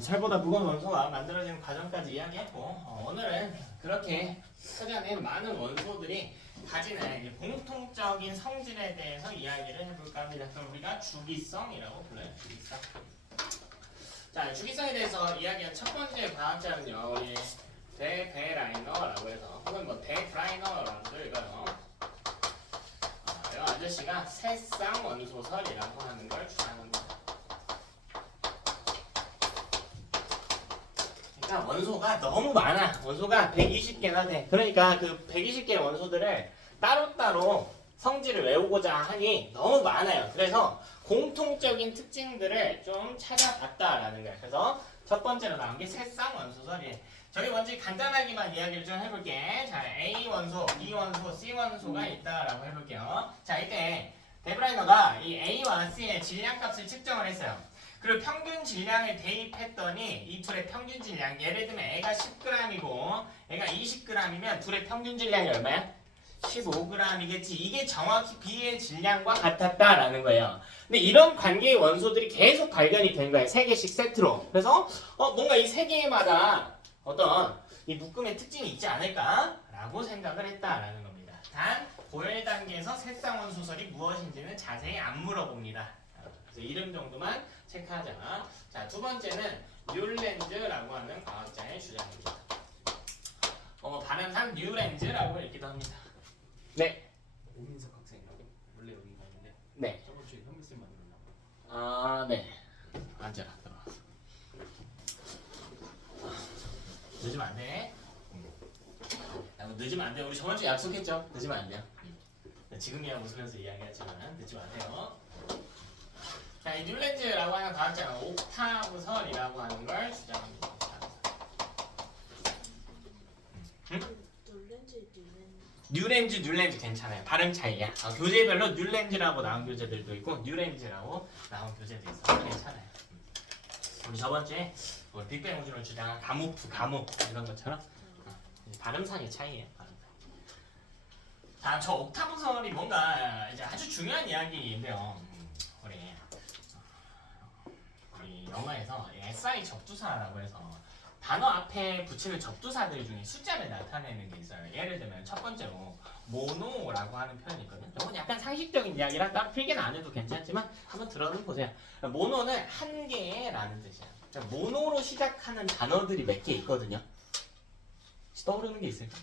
철보다 무거운 원소가 만들어지는 과정까지 이야기했고 오늘은 그렇게 찾아낸 많은 원소들이 가지는 이제 공통적인 성질에 대해서 이야기를 해볼까 합니다. 그럼 우리가 주기성이라고 불러요. 주기성. 자, 주기성에 대해서 이야기한 첫 번째 과학자는요, 우리 데베라이너라고 해서 혹은 뭐 데브라이너라고도 읽어요. 이 아저씨가 새쌍 원소설이라고 하는 걸 주장합니다. 원소가 너무 많아. 원소가 120개나 돼. 그러니까 그 120개의 원소들을 따로따로 성질을 외우고자 하니 너무 많아요. 그래서 공통적인 특징들을 좀 찾아봤다라는 거예요. 그래서 첫 번째로 나온 게 새쌍 원소설이에요. 저희 먼저 간단하게만 이야기를 좀 해볼게. 자, A 원소, B 원소, C 원소가 있다라고 해볼게요. 자, 이때 데브라이너가 이 A와 C의 질량값을 측정을 했어요. 그리고 평균 질량을 대입했더니 이 둘의 평균 질량, 예를 들면 애가 10g이고 애가 20g이면 둘의 평균 질량이 얼마야? 15g이겠지. 이게 정확히 B의 질량과 같았다라는 거예요. 근데 이런 관계의 원소들이 계속 발견이 된 거예요. 3개씩 세트로. 그래서 뭔가 이 3개마다 어떤 이 묶음의 특징이 있지 않을까라고 생각을 했다라는 겁니다. 단 고열 단계에서 새쌍원소설이 무엇인지는 자세히 안 물어봅니다. 그래서 이름 정도만 체크하자. 자, 두 번째는 뉴랜즈라고 하는 과학자의 주장입니다. 발음상 뉴랜즈라고 읽기도 합니다. 네. 오민석 학생이라고 원래 여기가 있는데 네. 저번 주에 현미쌤 만들었나봐. 아, 네. 앉아라. 들어와. 늦으면 안 돼. 늦으면 안 돼. 우리 저번 주에 약속했죠? 늦으면 안 돼요. 지금이야 웃으면서 이야기하지만 늦으면 안 돼요. 자, 이 뉴랜즈라고 하는 과학자는 옥타브설이라고 하는 걸 주장합니다. 뉴랜즈 괜찮아요. 발음 차이야. 교재별로 뉴랜즈라고 나온 교재들도 있고 뉴랜즈라고 나온 교재도 있어서 괜찮아요. 우리 저번 주에 빅뱅 우주를 주장한 감옥 이런 것처럼 발음상의 차이예요. 자, 저 옥타브설이 뭔가 이제 아주 중요한 이야기인데요. 우리 영어에서 SI 접두사라고 해서 단어 앞에 붙이는 접두사들 중에 숫자를 나타내는 게 있어요. 예를 들면 첫 번째로 모노라고 하는 표현이 있거든요. 이건 약간 상식적인 이야기라 따로 필기는 안 해도 괜찮지만 한번 들어는 보세요. 모노는 한 개라는 뜻이야. 모노로 시작하는 단어들이 몇 개 있거든요. 떠오르는 게 있을까?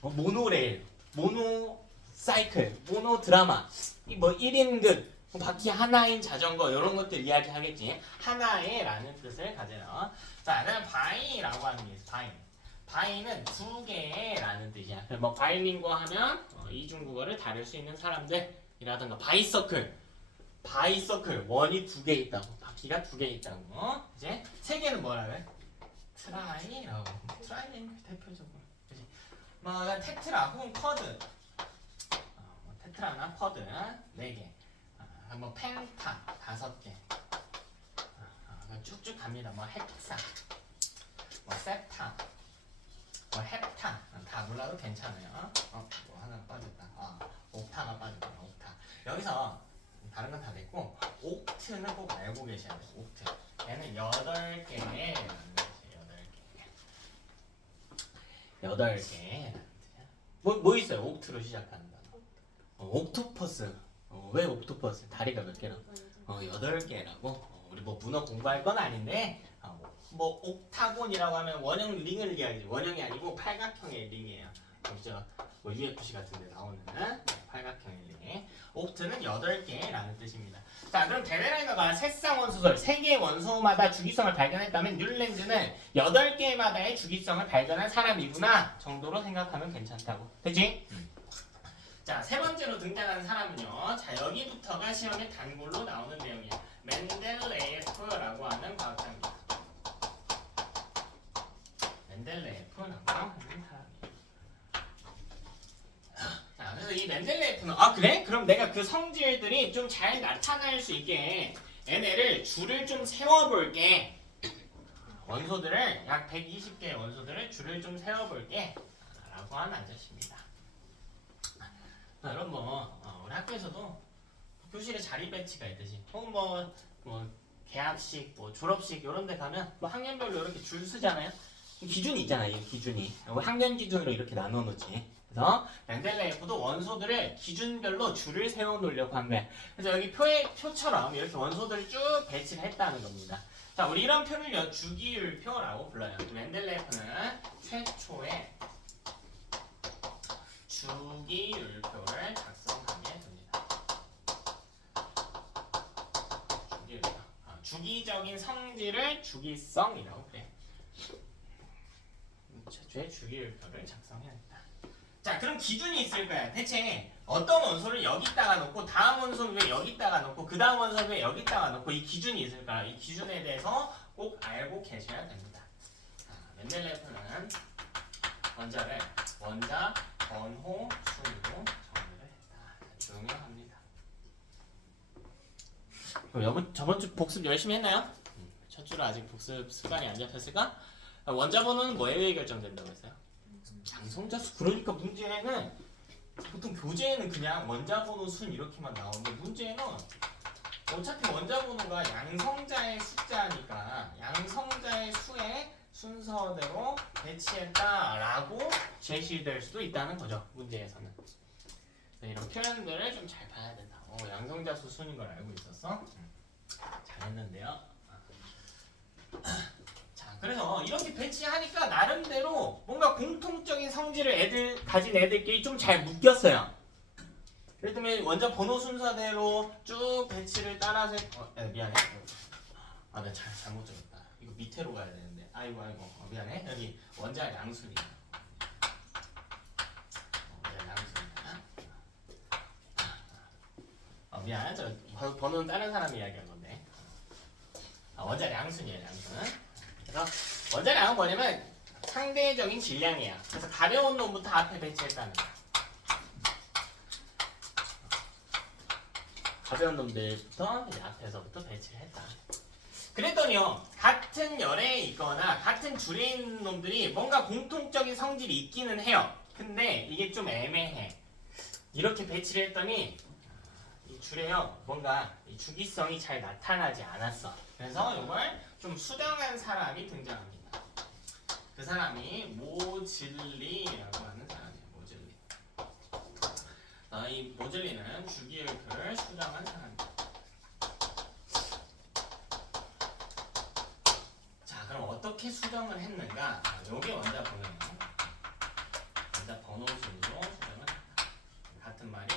모노레일, 모노사이클, 모노드라마, 뭐 1인극, 바퀴 하나인 자전거 이런 것들 이야기하겠지. 하나의 라는 뜻을 가져요. 자, 그다음 바이라고 하는 게 있어. 바이는 두 개라는 뜻이야. 뭐 바이링거 하면 이중국어를 다룰 수 있는 사람들이라든가 바이서클 원이 두 개 있다고, 바퀴가 두 개 있다고. 이제 세 개는 뭐라 그래? 트라이라고. 트라이는 대표적으로. 그치? 뭐 테트라 혹은 쿼드. 테트라나 쿼드 네 개. 뭐 펜타 5개. 쭉쭉 갑니다. 뭐 헥사, 뭐 세타, 뭐 헵타 다 몰라도 괜찮아요. 뭐 하나 빠졌다. 옥타가 빠졌다. 옥타. 여기서 다른 건 다 됐고 옥트는 꼭 알고 계셔야 돼요. 옥트. 얘는 8개라는 뜻이에요. 8개. 뭐 있어요? 옥트로 시작하는 단어. 옥토퍼스. 왜 옥토퍼스? 다리가 몇 개라고? 8개라고. 우리 뭐 문어 공부할 건 아닌데 뭐 옥타곤이라고 하면 원형 링을 이야기하지. 원형이 아니고 팔각형의 링이에요. 그죠? 뭐 UFC 같은 데 나오는 팔각형의 링. 옥트는 8개라는 뜻입니다. 자, 그럼 데베라이너가 새쌍 원소설 3개의 원소마다 주기성을 발견했다면 뉴랜즈는 8개마다의 주기성을 발견한 사람이구나 정도로 생각하면 괜찮다고. 되지? 자, 세 번째로 등장한 사람은요. 자, 여기부터가 시험에 단골로 나오는 내용이에요. 멘델레예프라고 하는 과학자입니다. 멘델레예프라고 하는 사람이에요. 자, 그래서 이 멘델레예프는 그래? 그럼 내가 그 성질들이 좀 잘 나타날 수 있게 얘네를 줄을 좀 세워볼게. 원소들을 약 120개의 원소들을 줄을 좀 세워볼게 라고 하는 아저씨입니다. 여러분 우리 학교에서도 교실에 자리 배치가 있듯이 혹은 뭐 개학식, 뭐 졸업식 이런 데 가면 뭐 학년별로 이렇게 줄 쓰잖아요. 기준이 있잖아요. 이 기준이. 학년 기준으로 이렇게 나눠 놓지. 그래서 멘델레예프도 원소들을 기준별로 줄을 세워 놓으려고 한 거야. 그래서 여기 표처럼 이렇게 원소들을 쭉 배치를 했다는 겁니다. 자, 우리 이런 표를 주기율표라고 불러요. 멘델레예프는 최초의 주기율표를 작성하게 됩니다. 주기율표. 주기적인 성질을 주기성이라고 그래. 최초의 주기율표를 작성해야겠다. 자, 그럼 기준이 있을 거야. 대체 어떤 원소를 여기다가 놓고 다음 원소를 왜 여기다가 놓고 그 다음 원소를 왜 여기다가 놓고 이 기준이 있을 거야. 이 기준에 대해서 꼭 알고 계셔야 됩니다. 멘델레예프는 원자를 원자 번호 순으로 정의를 했다. 중요합니다. 그럼 저번 주 복습 열심히 했나요? 첫 주로 아직 복습 습관이 안 잡혔을까? 원자 번호는 뭐에 의해 결정된다고 했어요? 양성자수. 그러니까 문제는 보통 교재에는 그냥 원자 번호 순 이렇게만 나오는데 문제는 어차피 원자 번호가 양성자의 숫자니까 양성자의 수의 순서대로 배치했다라고 제시될 수도 있다는 거죠. 문제에서는. 이런 표현들을 좀 잘 봐야 된다. 양성자수 순인 걸 알고 있었어? 잘했는데요. 자, 그래서 이렇게 배치하니까 나름대로 뭔가 공통적인 성질을 가진 애들끼리 좀 잘 묶였어요. 예를 들면 원자 번호 순서대로 쭉 배치를 따라서 미안해. 나 잘못 적었다. 이거 밑으로 가야 되는데. 아이고 미안해. 여기 원자 양순이야. 원자 양순이야. 미안. 저 번호는 다른 사람이 이야기한 건데. 원자 양순이에요. 양순. 그래서 원자량은 뭐냐면 상대적인 질량이야. 그래서 가벼운 놈부터 앞에 배치했다는 거야. 가벼운 놈들부터 이제 앞에서부터 배치를 했다. 그랬더니요, 같은 열에 있거나 같은 줄에 있는 놈들이 뭔가 공통적인 성질이 있기는 해요. 근데 이게 좀 애매해. 이렇게 배치를 했더니 이 줄에요, 뭔가 이 주기성이 잘 나타나지 않았어. 그래서 이걸 좀 수정한 사람이 등장합니다. 그 사람이 모즐리라고 하는 사람이에요. 모즐리. 이 모즐리는 주기율표를 수정한 사람입니다. 자, 그럼 어떻게 수정을 했는가? 요게 원자 번호예요. 원자 번호 순으로 수정을 했다. 같은 말이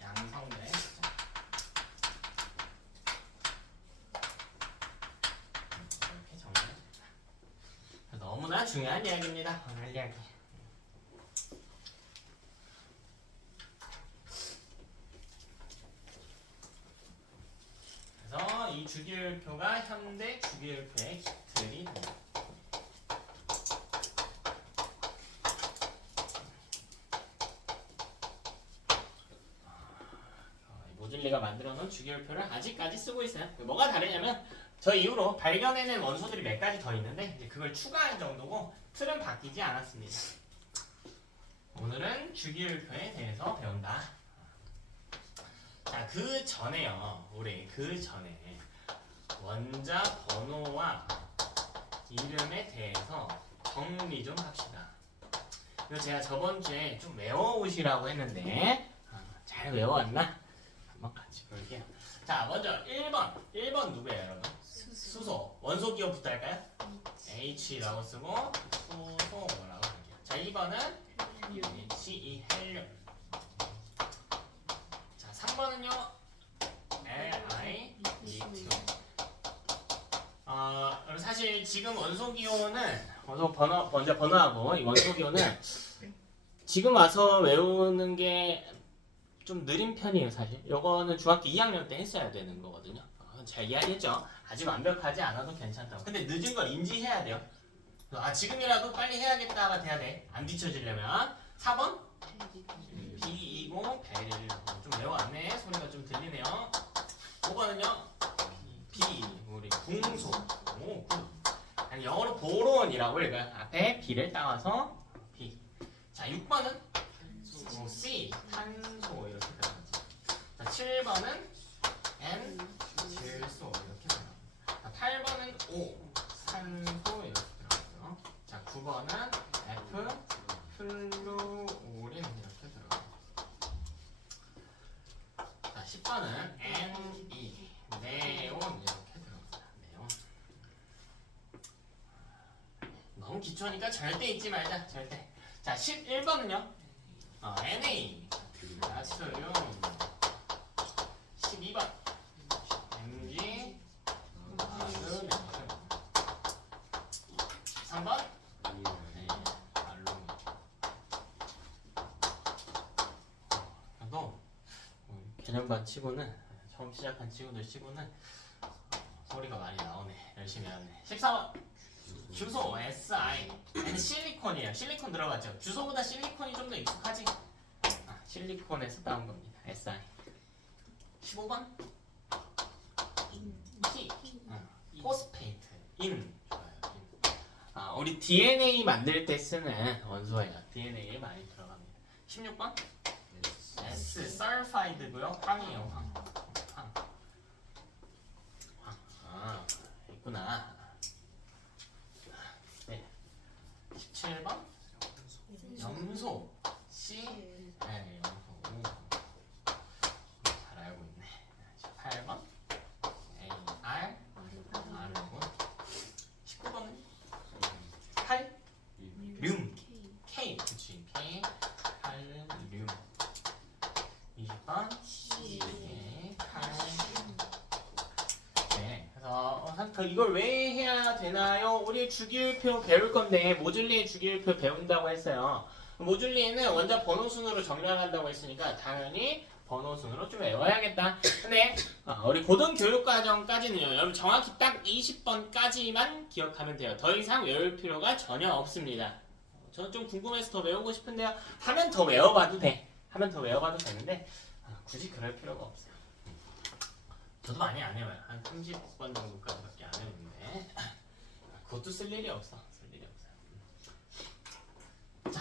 양성대 수정. 이렇게 정리를 했다. 너무나 중요한 이야기입니다. 오늘 이야기. 그래서 이 주기율표가 현대 주기율표의 기틀이 됩니다. 모즐리가 만들어놓은 주기율표를 아직까지 쓰고 있어요. 뭐가 다르냐면 저 이후로 발견해낸 원소들이 몇 가지 더 있는데 이제 그걸 추가한 정도고 틀은 바뀌지 않았습니다. 오늘은 주기율표에 대해서 배운다. 자, 그 전에요. 우리 그 전에 원자 번호와 이름에 대해서 정리 좀 합시다. 이거 제가 저번 주에 좀 외워오시라고 했는데 잘 외워왔나? 한번 같이 볼게요. 자, 먼저 1번 누구예요, 여러분? 수소. 원소 기호부터 할까요? H라고 쓰고 수소라고 할게요. 자, 2번은 He, 헬륨. 자, 3번은요 Li, 리튬. 사실 지금 원소 기호는 먼저 번호하고 이 원소 기호는 지금 와서 외우는 게 좀 느린 편이에요, 사실. 요거는 중학교 2학년 때 했어야 되는 거거든요. 잘 이해하겠죠? 아직 완벽하지 않아도 괜찮다고. 근데 늦은 걸 인지해야 돼요. 지금이라도 빨리 해야겠다가 돼야 돼. 안 뒤쳐지려면. 4번? B20 베릴. 좀 외워왔네. 소리가 좀 들리네요. 5번은요? B, 우리 궁소. 오, 굿. 아니, 영어로 보론이라고 읽어요. 앞에 B를 따와서 B. 자, 6번은? C, 탄소 이렇게 들어가죠. 자, 7번은 N, 질소 이렇게 들어갑니다. O 산소 이렇게 들어가고요. 자 9번은 F 플루오린 이렇게 들어가요. 자 10번은 Ne 네온 이렇게 들어갑니다. 네온. 너무 기초니까 절대 잊지 말자. 절대. 자 11번은요. Na 나트륨. 12번 Mg 마그네슘. 13번 알루미늄. 너 개념반 치고는 처음 시작한 친구들 치고는 소리가 많이 나오네. 열심히 하네. 14번 주소 SI. 얘는 실리콘이에요. 실리콘 들어봤죠? 주소보다 실리콘이 좀 더 익숙하지? 실리콘에서 따온 겁니다. SI. 15번 P 포스페이트 인. 좋아요. 인. 우리 DNA 만들 때 쓰는 원소예요. DNA에 많이 들어갑니다. 16번 S 설파이드고요. 황이에요. 황. 있구나. 네. 17번 염소 C. 네, 염소. 잘 알고 있네. 18번 AR 아르곤. 19번은 칼륨 K. 그치 K 칼륨. 20번 칼륨. 네, 그래서 이걸 왜 해야 되나요? 우리 주기율표 배울 건데 모듈리의 주기율표 배운다고 했어요. 모듈리에는 원자 번호 순으로 정리한다고 했으니까 당연히 번호 순으로 좀 외워야겠다. 근데 우리 고등교육과정까지는요. 여러분 정확히 딱 20번까지만 기억하면 돼요. 더 이상 외울 필요가 전혀 없습니다. 저는 좀 궁금해서 더 외우고 싶은데요. 하면 더 외워봐도 돼. 하면 더 외워봐도 되는데 굳이 그럴 필요가 없어요. 저도 많이 안 해요. 한 30번 정도까지밖에 안 해오는데 그것도 쓸 일이 없어. 쓸 일이 없어요. 자,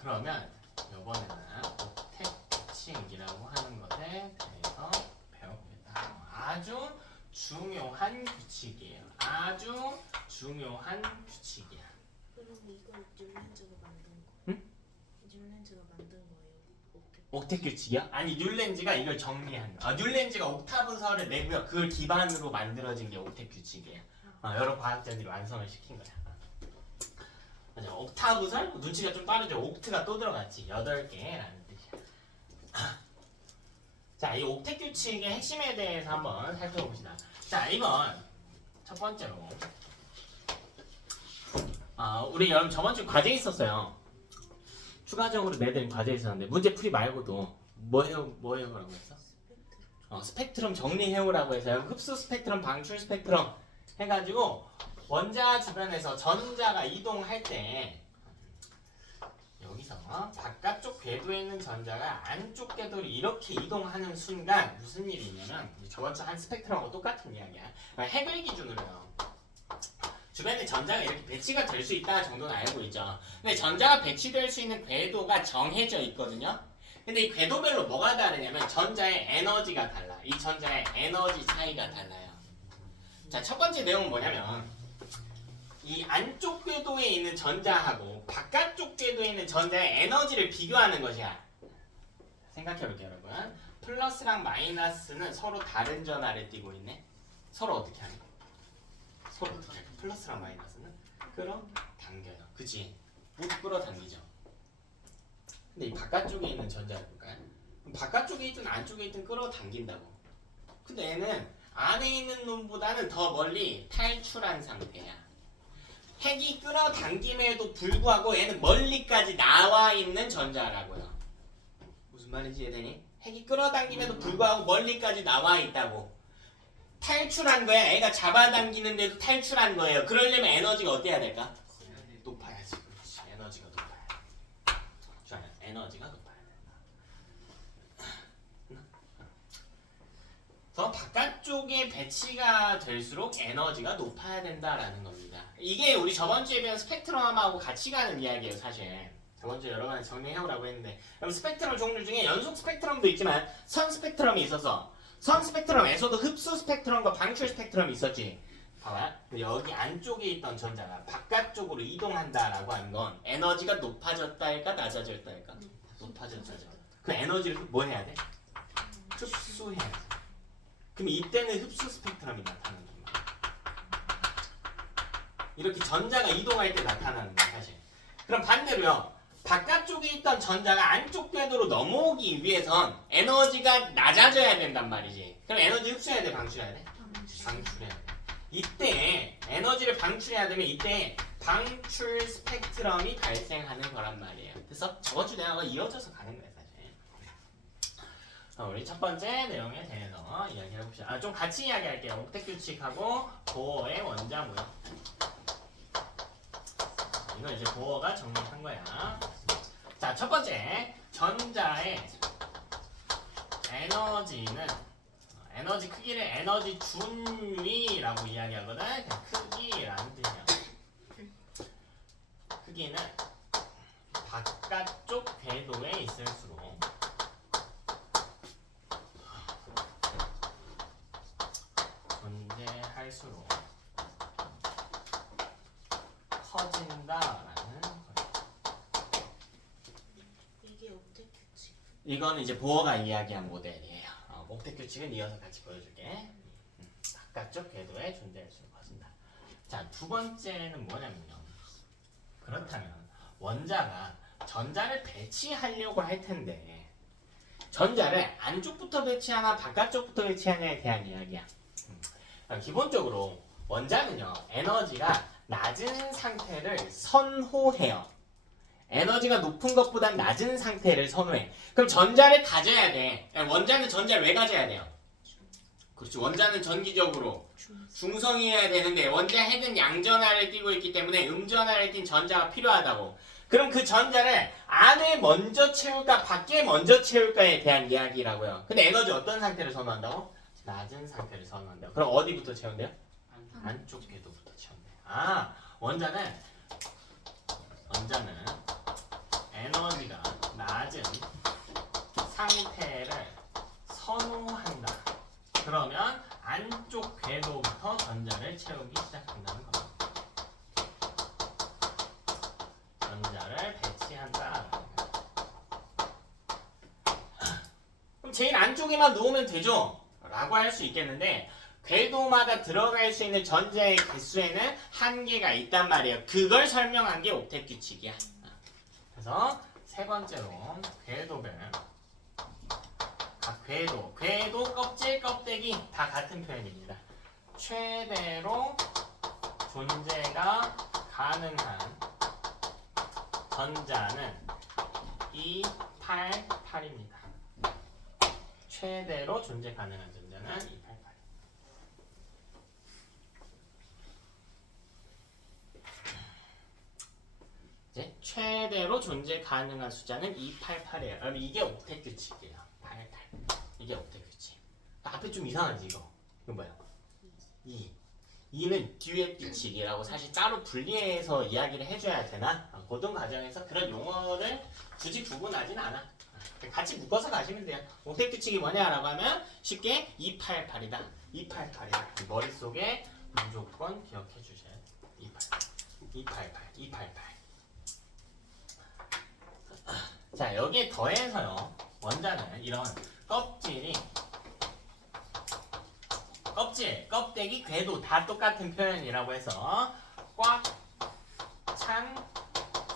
그러면 이번에는 옥텟칭이라고 하는 것에 대해서 배워보겠다. 아주 중요한 규칙이에요. 아주 중요한 규칙이야. 그럼 이걸 뉴렌즈가 만든 거? 응? 뉴렌즈가 만든 거예요. 옥텟 규칙이요? 아니 뉴렌즈가 이걸 정리한 거. 뉴렌즈가 옥타브서를 내고요. 그걸 기반으로 만들어진 게 옥텟 규칙이에요. 여러 과학자들이 완성을 시킨 거야. 맞아. 옥타브설? 눈치가 좀 빠르죠. 옥트가 또 들어갔지. 8개라는 뜻이야. 자, 이 옥텟 규칙의 핵심에 대해서 한번 살펴봅시다. 자, 이번 첫 번째로 우리 여러분 저번 주 과제 있었어요. 추가적으로 내드린 과제 있었는데 문제 풀이 말고도 뭐 해오라고 했어? 스펙트럼 정리해오라고 해서요. 흡수 스펙트럼, 방출 스펙트럼 해가지고 원자 주변에서 전자가 이동할 때 여기서 바깥쪽 궤도에 있는 전자가 안쪽 궤도를 이렇게 이동하는 순간 무슨 일이 있냐면 저번주 한 스펙트럼하고 똑같은 이야기야. 핵을 기준으로요. 주변에 전자가 이렇게 배치가 될 수 있다 정도는 알고 있죠. 근데 전자가 배치될 수 있는 궤도가 정해져 있거든요. 근데 이 궤도별로 뭐가 다르냐면 전자의 에너지가 달라. 이 전자의 에너지 차이가 달라요. 자, 첫 번째 내용은 뭐냐면 이 안쪽 궤도에 있는 전자하고 바깥쪽 궤도에 있는 전자의 에너지를 비교하는 것이야. 생각해볼게요, 여러분. 플러스랑 마이너스는 서로 다른 전하를 띠고 있네. 서로 어떻게 하는? 서로 어떻게 할까? 플러스랑 마이너스는 끌어당겨요. 그치? 못 끌어당기죠. 근데 이 바깥쪽에 있는 전자를 볼까요? 바깥쪽에 있든 안쪽에 있든 끌어당긴다고. 근데 얘는 안에 있는 놈보다는 더 멀리 탈출한 상태야. 핵이 끌어당김에도 불구하고 얘는 멀리까지 나와 있는 전자라고요. 무슨 말인지 이해되니? 핵이 끌어당김에도 불구하고 멀리까지 나와 있다고. 탈출한 거야. 애가 잡아당기는데도 탈출한 거예요. 그러려면 에너지가 어때야 될까? 높아야지. 그렇지. 에너지가 높아야 돼. 좋아요. 에너지가 높아야 된다. 그래서 바깥쪽에 배치가 될수록 에너지가 높아야 된다라는 겁니다. 이게 우리 저번 주에 배운 스펙트럼하고 같이 가는 이야기예요, 사실. 저번 주에 여러 가지 정리해오라고 했는데, 그럼 스펙트럼 종류 중에 연속 스펙트럼도 있지만 선 스펙트럼이 있어서 선 스펙트럼에서도 흡수 스펙트럼과 방출 스펙트럼이 있었지. 봐봐요. 여기 안쪽에 있던 전자가 바깥쪽으로 이동한다라고 하는 건 에너지가 높아졌다일까 낮아졌다일까? 높아졌다죠. 그 에너지를 뭐 해야 돼? 흡수해야 돼. 그럼 이때는 흡수 스펙트럼이 나타나는 거야. 이렇게 전자가 이동할 때 나타나는 거야 사실. 그럼 반대로요. 바깥쪽에 있던 전자가 안쪽 궤도로 넘어오기 위해선 에너지가 낮아져야 된단 말이지. 그럼 에너지 흡수해야 돼, 방출해야 돼? 방출해야 돼. 이때 에너지를 방출해야 되면 이때 방출 스펙트럼이 발생하는 거란 말이에요. 그래서 저번 주 내용과 이어져서 가는 거예요, 사실. 우리 첫 번째 내용에 대해서 이야기해 봅시다. 좀 같이 이야기할게요. 옥텟 규칙하고 보어의 원자고요. 이거 이제 보어가 정리한 거야. 자, 첫 번째 전자의 에너지는 에너지 크기를 에너지 준위라고 이야기하거든. 그냥 크기라는 뜻이야. 크기는 바깥쪽 궤도에 있을수록 존재할수록 커진다라는 거야. 이게 옥텟 규칙. 이거는 이제 보어가 이야기한 모델이에요. 옥텟 규칙은 이어서 같이 보여줄게. 바깥쪽 궤도에 존재할수록 커진다. 자, 두 번째는 뭐냐면요. 그렇다면 원자가 전자를 배치하려고 할 텐데 전자를 안쪽부터 배치하나 바깥쪽부터 배치하냐에 대한 이야기야. 기본적으로 원자는요. 에너지가 낮은 상태를 선호해요. 에너지가 높은 것보단 낮은 상태를 선호해. 그럼 전자를 가져야 돼. 원자는 전자를 왜 가져야 돼요? 그렇지. 원자는 전기적으로 중성이어야 되는데 원자 핵은 양전하를 띠고 있기 때문에 음전하를 띈 전자가 필요하다고. 그럼 그 전자를 안에 먼저 채울까 밖에 먼저 채울까에 대한 이야기라고요. 근데 에너지 어떤 상태를 선호한다고? 낮은 상태를 선호한다고. 그럼 어디부터 채운대요? 안쪽 궤도부터 채운대요. 원자는 에너지가 낮은 상태를 선호한다. 그러면 안쪽 궤도부터 전자를 채우기 시작한다는 겁니다. 전자를 배치한다. 그럼 제일 안쪽에만 놓으면 되죠? 라고 할 수 있겠는데 궤도마다 들어갈 수 있는 전자의 개수에는 한계가 있단 말이에요. 그걸 설명한 게 옥텟 규칙이야. 그래서 세 번째로 궤도별 각 궤도 껍질 껍데기 다 같은 표현입니다. 최대로 존재가 가능한 전자는 288입니다. 최대로 존재 가능한 전자는 288. 이제 최대로 존재 가능한 숫자는 288이에요. 그럼 이게 옥텟 규칙이에요. 88. 이게 옥텟 규칙. 앞에 좀 이상하지 이거? 이거 뭐야? 2. 2는 듀엣 규칙이라고 사실 따로 분리해서 이야기를 해줘야 되나? 고등 과정에서 그런 용어를 굳이 구분하진 않아. 같이 묶어서 가시면 돼요. 옥텟 규칙이 뭐냐라고 하면 쉽게 288이다. 288이다. 머릿속에 무조건 기억해 주셔야 돼요. 288. 자, 여기에 더해서요. 원자는 이런 껍데기, 궤도 다 똑같은 표현이라고 해서 꽉 찬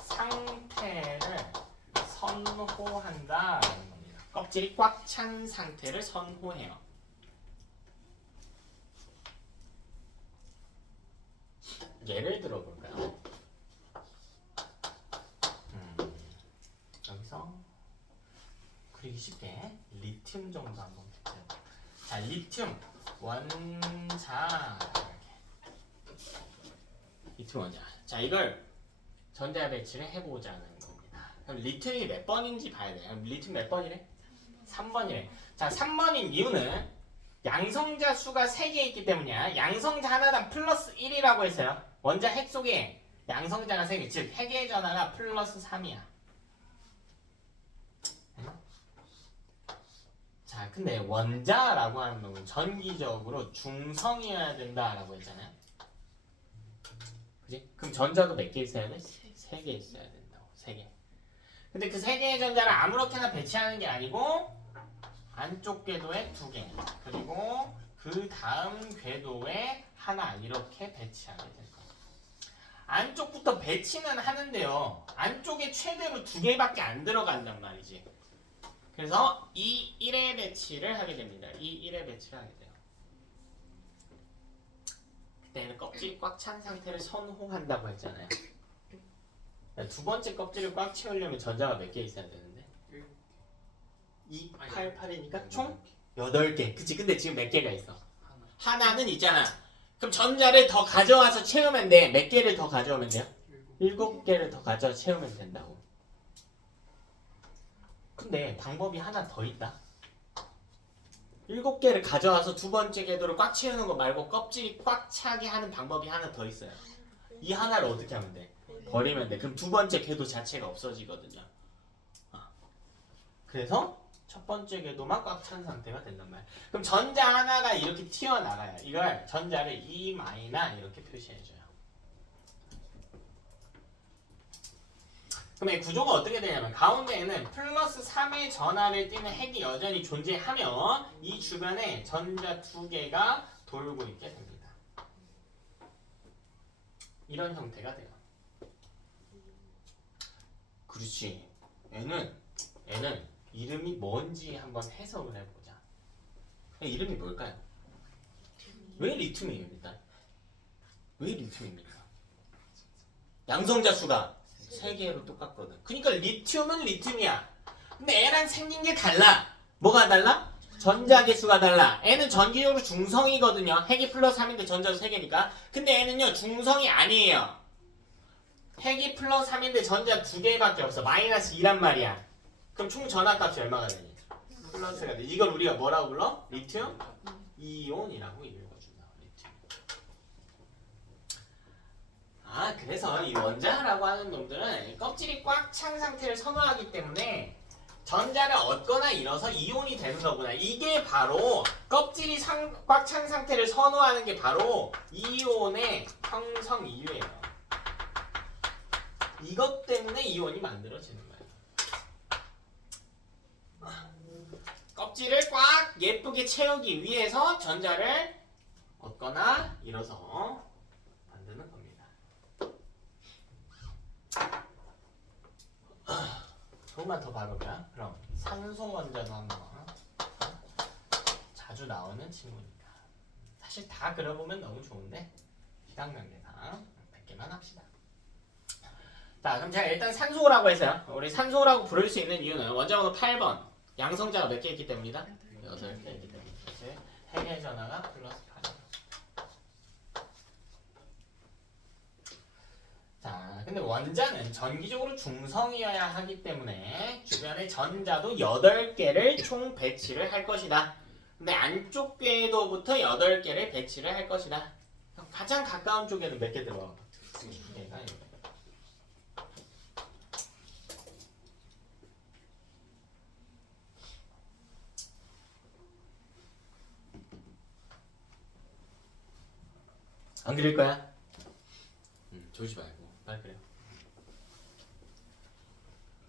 상태를 선호한다라는 겁니다. 껍질이 꽉 찬 상태를 선호해요. 예를 들어 볼까요? 여기서 그리기 쉽게 리튬 정도 한번 볼게요. 자, 리튬 원자 리튬 원자. 자, 이걸 전자 배치를 해보자는 겁니다. 그럼 리튬이 몇 번인지 봐야 돼요. 리튬 몇 번이래? 3번이래. 자, 3번인 이유는 양성자 수가 3개 있기 때문이야. 양성자 하나당 플러스 1이라고 했어요. 원자 핵 속에 양성자가 3개, 즉 핵의 전하가 플러스 3이야. 자, 근데 원자라고 하는 놈은 전기적으로 중성이어야 된다라고 했잖아요. 그럼 전자도 몇 개 있어야 돼? 3개 있어야 된다고. 3개. 근데 그 3개의 전자를 아무렇게나 배치하는 게 아니고 안쪽 궤도에 2개, 그리고 그 다음 궤도에 하나 이렇게 배치하게 될 거예요. 안쪽부터 배치는 하는데요. 안쪽에 최대로 2개밖에 안 들어간단 말이지. 그래서 이 1의 배치를 하게 됩니다. 이 1의 배치를 하게 돼요. 그때는 껍질이 꽉 찬 상태를 선호한다고 했잖아요. 두 번째 껍질을 꽉 채우려면 전자가 몇 개 있어야 되는데? 2, 8, 8이니까 총 8개. 그치? 근데 지금 몇 개가 있어? 하나는 있잖아. 그럼 전자를 더 가져와서 채우면 돼. 몇 개를 더 가져오면 돼요? 7개를 더 가져와 채우면 된다고. 근데 방법이 하나 더 있다. 7개를 가져와서 두 번째 궤도를 꽉 채우는 거 말고 껍질이 꽉 차게 하는 방법이 하나 더 있어요. 이 하나를 어떻게 하면 돼? 버리면 돼. 그럼 두 번째 궤도 자체가 없어지거든요. 그래서 첫 번째 궤도만 꽉 찬 상태가 된단 말이야. 그럼 전자 하나가 이렇게 튀어나가요. 이걸 전자를 E- 이렇게 표시해줘요. 그럼 이 구조가 어떻게 되냐면 가운데에는 플러스 3의 전하를 띠는 핵이 여전히 존재하며 이 주변에 전자 2개가 돌고 있게 됩니다. 이런 형태가 돼요. 그렇지. 얘는 이름이 뭔지 한번 해석을 해보자. 이름이 뭘까요? 왜 리튬이에요 일단? 왜 리튬입니까? 양성자 수가 3개로 똑같거든. 그러니까 리튬은 리튬이야. 근데 얘랑 생긴 게 달라. 뭐가 달라? 전자 개수가 달라. 얘는 전기적으로 중성이거든요. 핵이 플러스 3인데 전자도 3개니까. 근데 얘는요 중성이 아니에요. 핵이 플러스 3인데 전자 2개밖에 없어. 마이너스 2란 말이야. 그럼 총 전하값이 얼마가 되니? 플러스가 돼. 이걸 우리가 뭐라고 불러? 리튬 이온이라고 읽어준다. 리튬. 그래서 이 원자라고 하는 놈들은 껍질이 꽉 찬 상태를 선호하기 때문에 전자를 얻거나 잃어서 이온이 되는 거구나. 이게 바로 껍질이 꽉 찬 상태를 선호하는 게 바로 이온의 형성 이유예요. 이것 때문에 이온이 만들어지는 거예요. 껍질을 꽉 예쁘게 채우기 위해서 전자를 얻거나 잃어서 만드는 겁니다. 조금만 더 봐볼까요? 그럼 산소 원자도 한번 자주 나오는 친구니까 사실 다 그려보면 너무 좋은데 시간 관계상 100개만 합시다. 자, 그럼 제가 일단 산소라고 했어요. 우리 산소라고 부를 수 있는 이유는 원자번호 8번 양성자가 몇 개 있기 때문이다? 8개 있기 때문에. 핵의 전하가 플러스 8. 자, 근데 원자는 전기적으로 중성이어야 하기 때문에 주변에 전자도 8개를 총 배치를 할 것이다. 근데 안쪽 궤도부터 8개를 배치를 할 것이다. 가장 가까운 쪽에는 몇 개 들어가? 2개가 이렇게. 안 그릴 거야? 조지 말고 빨리 그래요.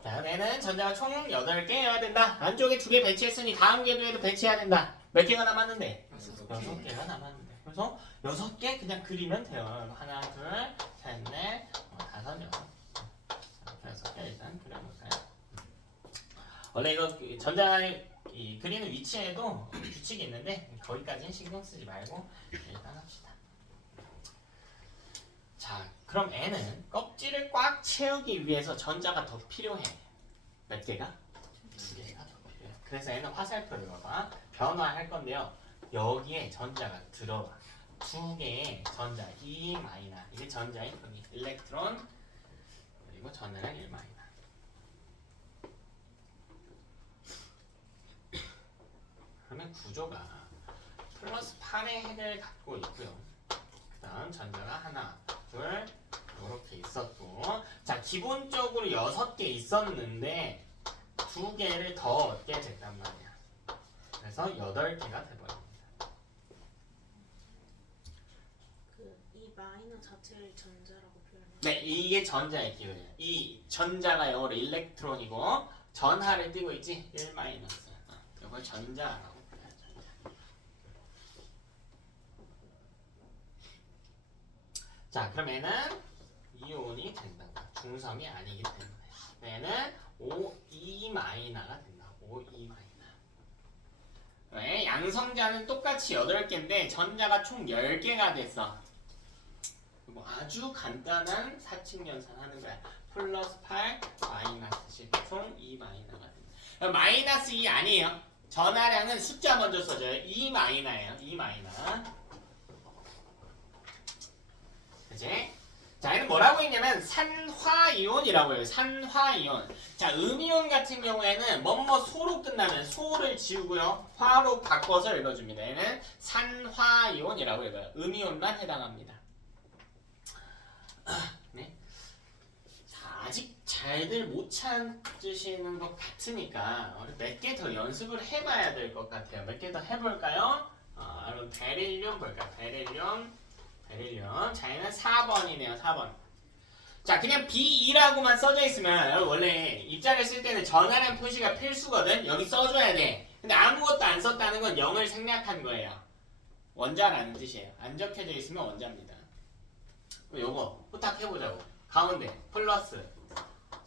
자, 얘는 전자가 총 8개여야 된다. 안쪽에 2개 배치했으니 다음 궤도에도 배치해야 된다. 몇 개가 남았는데? 6개가 남았는데. 그래서 6개 그냥 그리면 돼요. 하나, 둘, 셋, 넷, 5, 6. 6개 일단 그려볼까요? 원래 이거 전자의 그리는 위치에도 규칙이 있는데 거기까지는 신경 쓰지 말고 일단 합시다. 자, 그럼 N은 껍질을 꽉 채우기 위해서 전자가 더 필요해. 몇 개가? 2개가 더 필요해. 그래서 N은 화살표를 봐봐. 변화할 건데요. 여기에 전자가 들어와. 2개의 전자 E-, 이게 전자의 크기. 일렉트론 그리고 전하량 1-. 그러면 구조가 플러스 8의 핵을 갖고 있고요. 그 다음 전자가 하나, 둘 이렇게 있었고, 자 기본적으로 6개 있었는데 2개를 더 얻게 됐단 말이야. 그래서 8개가 돼버립니다. 이 마이너 자체를 전자라고 표현해요. 네, 이게 전자의 기호예요. 이 전자가 영어로 일렉트론이고 전하를 띄고 있지? 1 마이너스. 이걸 전자라고 불러요. 전자. 자, 그럼 얘는 이온이 된다. 중성이 아니기 때문에 얘는 O2 마이너가 된다. O2 마이너. 왜? 양성자는 똑같이 8개인데 전자가 총 10개가 됐어. 뭐 아주 간단한 사칙 연산하는 거야. 플러스 8 마이너스 10 총 2 마이너가 된다. 마이너스 2 아니에요. 전하량은 숫자 먼저 써줘요. 2 마이너예요. 2 마이너. 그치? 자, 얘는 뭐라고 했냐면 산화이온이라고 해요. 산화이온. 자, 음이온 같은 경우에는 뭐뭐 소로 끝나면 소를 지우고요. 화로 바꿔서 읽어줍니다. 얘는 산화이온이라고 읽어요. 음이온만 해당합니다. 네. 자, 아직 잘들 못 찾으시는 것 같으니까 몇 개 더 연습을 해봐야 될 것 같아요. 몇 개 더 해볼까요? 여러분 베릴륨 볼까요? 베릴륨. 자, 얘는 4번이네요. 4번. 자, 그냥 B2라고만 써져 있으면 여러분 원래 입자를 쓸 때는 전하량 표시가 필수거든. 여기 써줘야 돼. 근데 아무것도 안 썼다는 건 0을 생략한 거예요. 원자라는 뜻이에요. 안 적혀져 있으면 원자입니다. 요거 후딱 해보자고. 가운데 플러스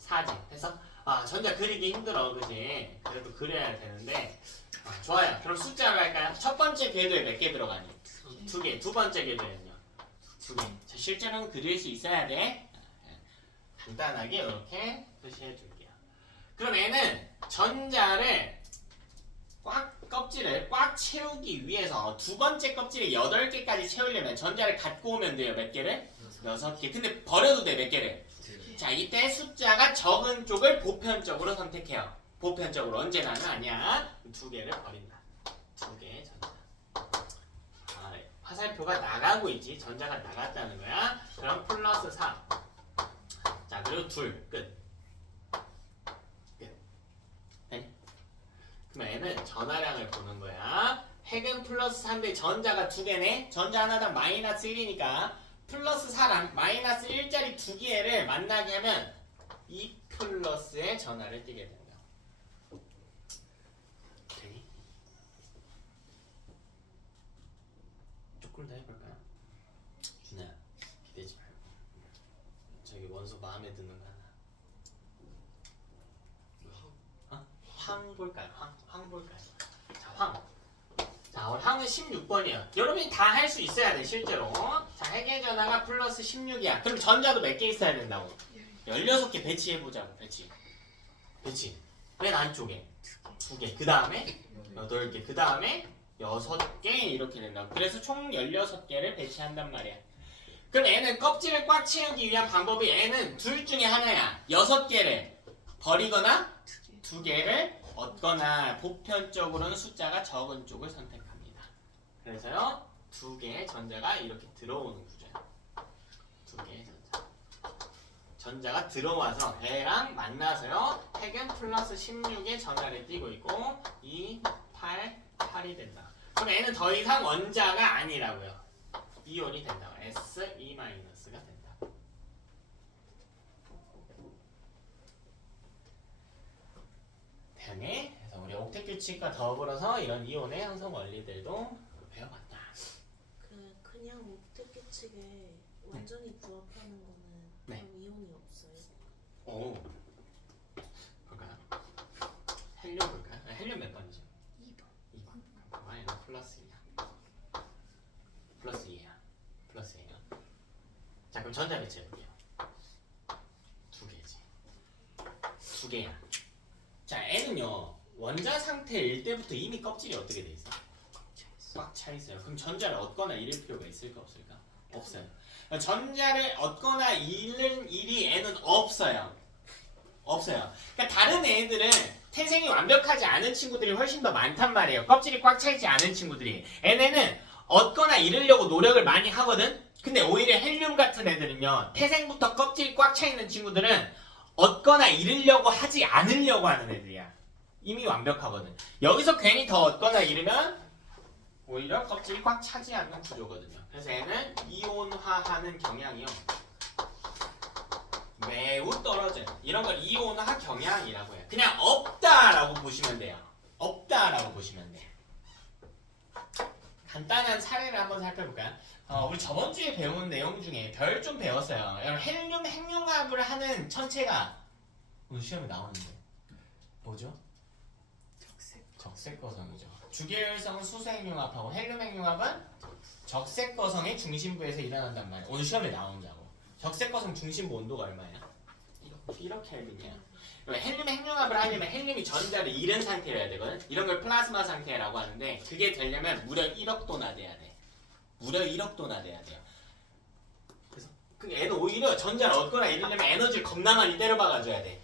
4지 해서 전자 그리기 힘들어, 그지? 그래도 그려야 되는데 좋아요. 그럼 숫자로 할까요? 첫 번째 궤도에 몇 개 들어가니? 2개. 두 번째 궤도에는요? 2개. 자, 실제로는 그릴 수 있어야 돼. 간단하게 이렇게 표시해 줄게요. 그럼 얘는 전자를 껍질을 꽉 채우기 위해서 두 번째 껍질에 8개까지 채우려면 전자를 갖고 오면 돼요. 몇 개를? 6개. 근데 버려도 돼. 몇 개를? 자, 이때 숫자가 적은 쪽을 보편적으로 선택해요. 보편적으로. 언제나는 아니야. 2개를 버린다. 2개의 전자. 화살표가 나가고 있지. 전자가 나갔다는 거야. 그럼 플러스 4. 자, 그리고 2. 끝. 네? 그럼 얘는 전하량을 보는 거야. 핵은 플러스 3인데 전자가 2개네. 전자 하나당 마이너스 1이니까 플러스 4랑 마이너스 1짜리 2개를 만나게 하면 2 플러스의 전하를 띄게 된다. 오케이. 조금 더 해볼까요? 준아야, 기대지 말고. 저기 원소 마음에 드는 거 하나. 황 볼까요? 황 볼까요? 자, 황. 자, 황은 16번이에요. 여러분이 다 할 수 있어야 돼, 실제로. 자, 핵의 전하가 플러스 16이야. 그럼 전자도 몇 개 있어야 된다고? 16개 배치해보자고, 배치. 맨 안쪽에 2개. 그 다음에 8개. 그 다음에 6개 이렇게 된다고. 그래서 총 16개를 배치한단 말이야. 그럼 얘는 껍질을 꽉 채우기 위한 방법이 얘는 둘 중에 하나야. 6개를 버리거나 2개를 얻거나 보편적으로는 숫자가 적은 쪽을 선택합니다. 그래서요 2개의 전자가 이렇게 들어오는 구조야. 2개의 전자. 전자가 들어와서 얘랑 만나서요 핵은 플러스 16의 전하를 띄고 있고 2, 8, 8이 된다. 그럼 얘는 더 이상 원자가 아니라고요. 이온이 된다. S2-가 된다. 대응해. 그래서 우리 옥텟 규칙과 더불어서 이런 이온의 형성 원리들도 배워봤다. 그냥 옥텟 규칙에 완전히 부합하는 거는 네. 그럼 이온이 없어요. 오. 볼까요? 헬륨 볼까요? 헬륨 몇 번이죠? 2번. 2번. 잠깐만, 얘는 플러스 2야. 플러스 2야. 플러스 2야. 자, 그럼 전자 배치해볼게요. 2개지. 2개야. 자, N은요 원자 상태일 때부터 이미 껍질이 어떻게 돼 있어? 꽉 차 있어요. 그럼 전자를 얻거나 잃을 필요가 있을까 없을까? 없어요. 전자를 얻거나 잃는 일이 N은 없어요. 그러니까 다른 애들은 태생이 완벽하지 않은 친구들이 훨씬 더 많단 말이에요. 껍질이 꽉 차 있지 않은 친구들이. N은 얻거나 잃으려고 노력을 많이 하거든. 근데 오히려 헬륨 같은 애들은요 태생부터 껍질이 꽉 차 있는 친구들은 얻거나 잃으려고 하지 않으려고 하는 애들이야. 이미 완벽하거든. 여기서 괜히 더 얻거나 잃으면 오히려 껍질이 꽉 차지 않는 구조거든요. 그래서 얘는 이온화하는 경향이요. 매우 떨어져요. 이런 걸 이온화 경향이라고 해요. 그냥 없다라고 보시면 돼요. 없다라고 보시면 돼요. 간단한 사례를 한번 살펴볼까요? 우리 저번 주에 배운 내용 중에 별 좀 배웠어요. 여러분 헬륨 핵융합을 하는 천체가 오늘 시험에 나오는데 뭐죠? 적색거성이죠. 주계열성은 수소핵융합하고 헬륨 핵융합은 적색거성의 중심부에서 일어난단 말이에요. 오늘 시험에 나온다고. 적색거성 중심부 온도가 얼마야? 1 kelvin이야. 헬륨 핵융합을 하려면 헬륨이 전자를 잃은 상태여야 되거든. 이런 걸 플라즈마 상태라고 하는데 그게 되려면 무려 1억 도나 돼야 돼. 무려 1억 도나 돼야 돼요. 그래서 그 얘는 오히려 전자를 얻거나 이러려면 에너지를 겁나 많이 때려박아줘야 돼.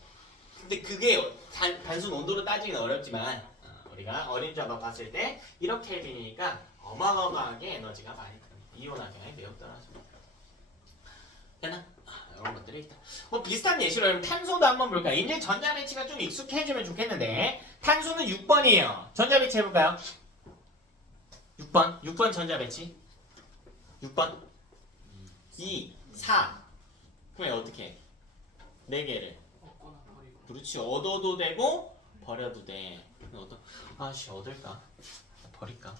근데 그게 단순 온도로 따지기는 어렵지만 우리가 어린 자가 봤을 때 1억 켈빈이니까 어마어마하게 에너지가 많이 듭니다. 이온화 경향이 매우 떨어집니다. 되나? 이런 것들이 있다. 뭐 비슷한 예시로 여러분 탄소도 한번 볼까요? 이제 전자 배치가 좀 익숙해지면 좋겠는데 탄소는 6번이에요. 전자 배치 해볼까요? 6번 전자 배치. 6번 2, 4 그럼 어떻게 해? 4개를 얻거나 버리고. 그렇지. 얻어도 되고 버려도 돼. 아씨 얻을까? 버릴까?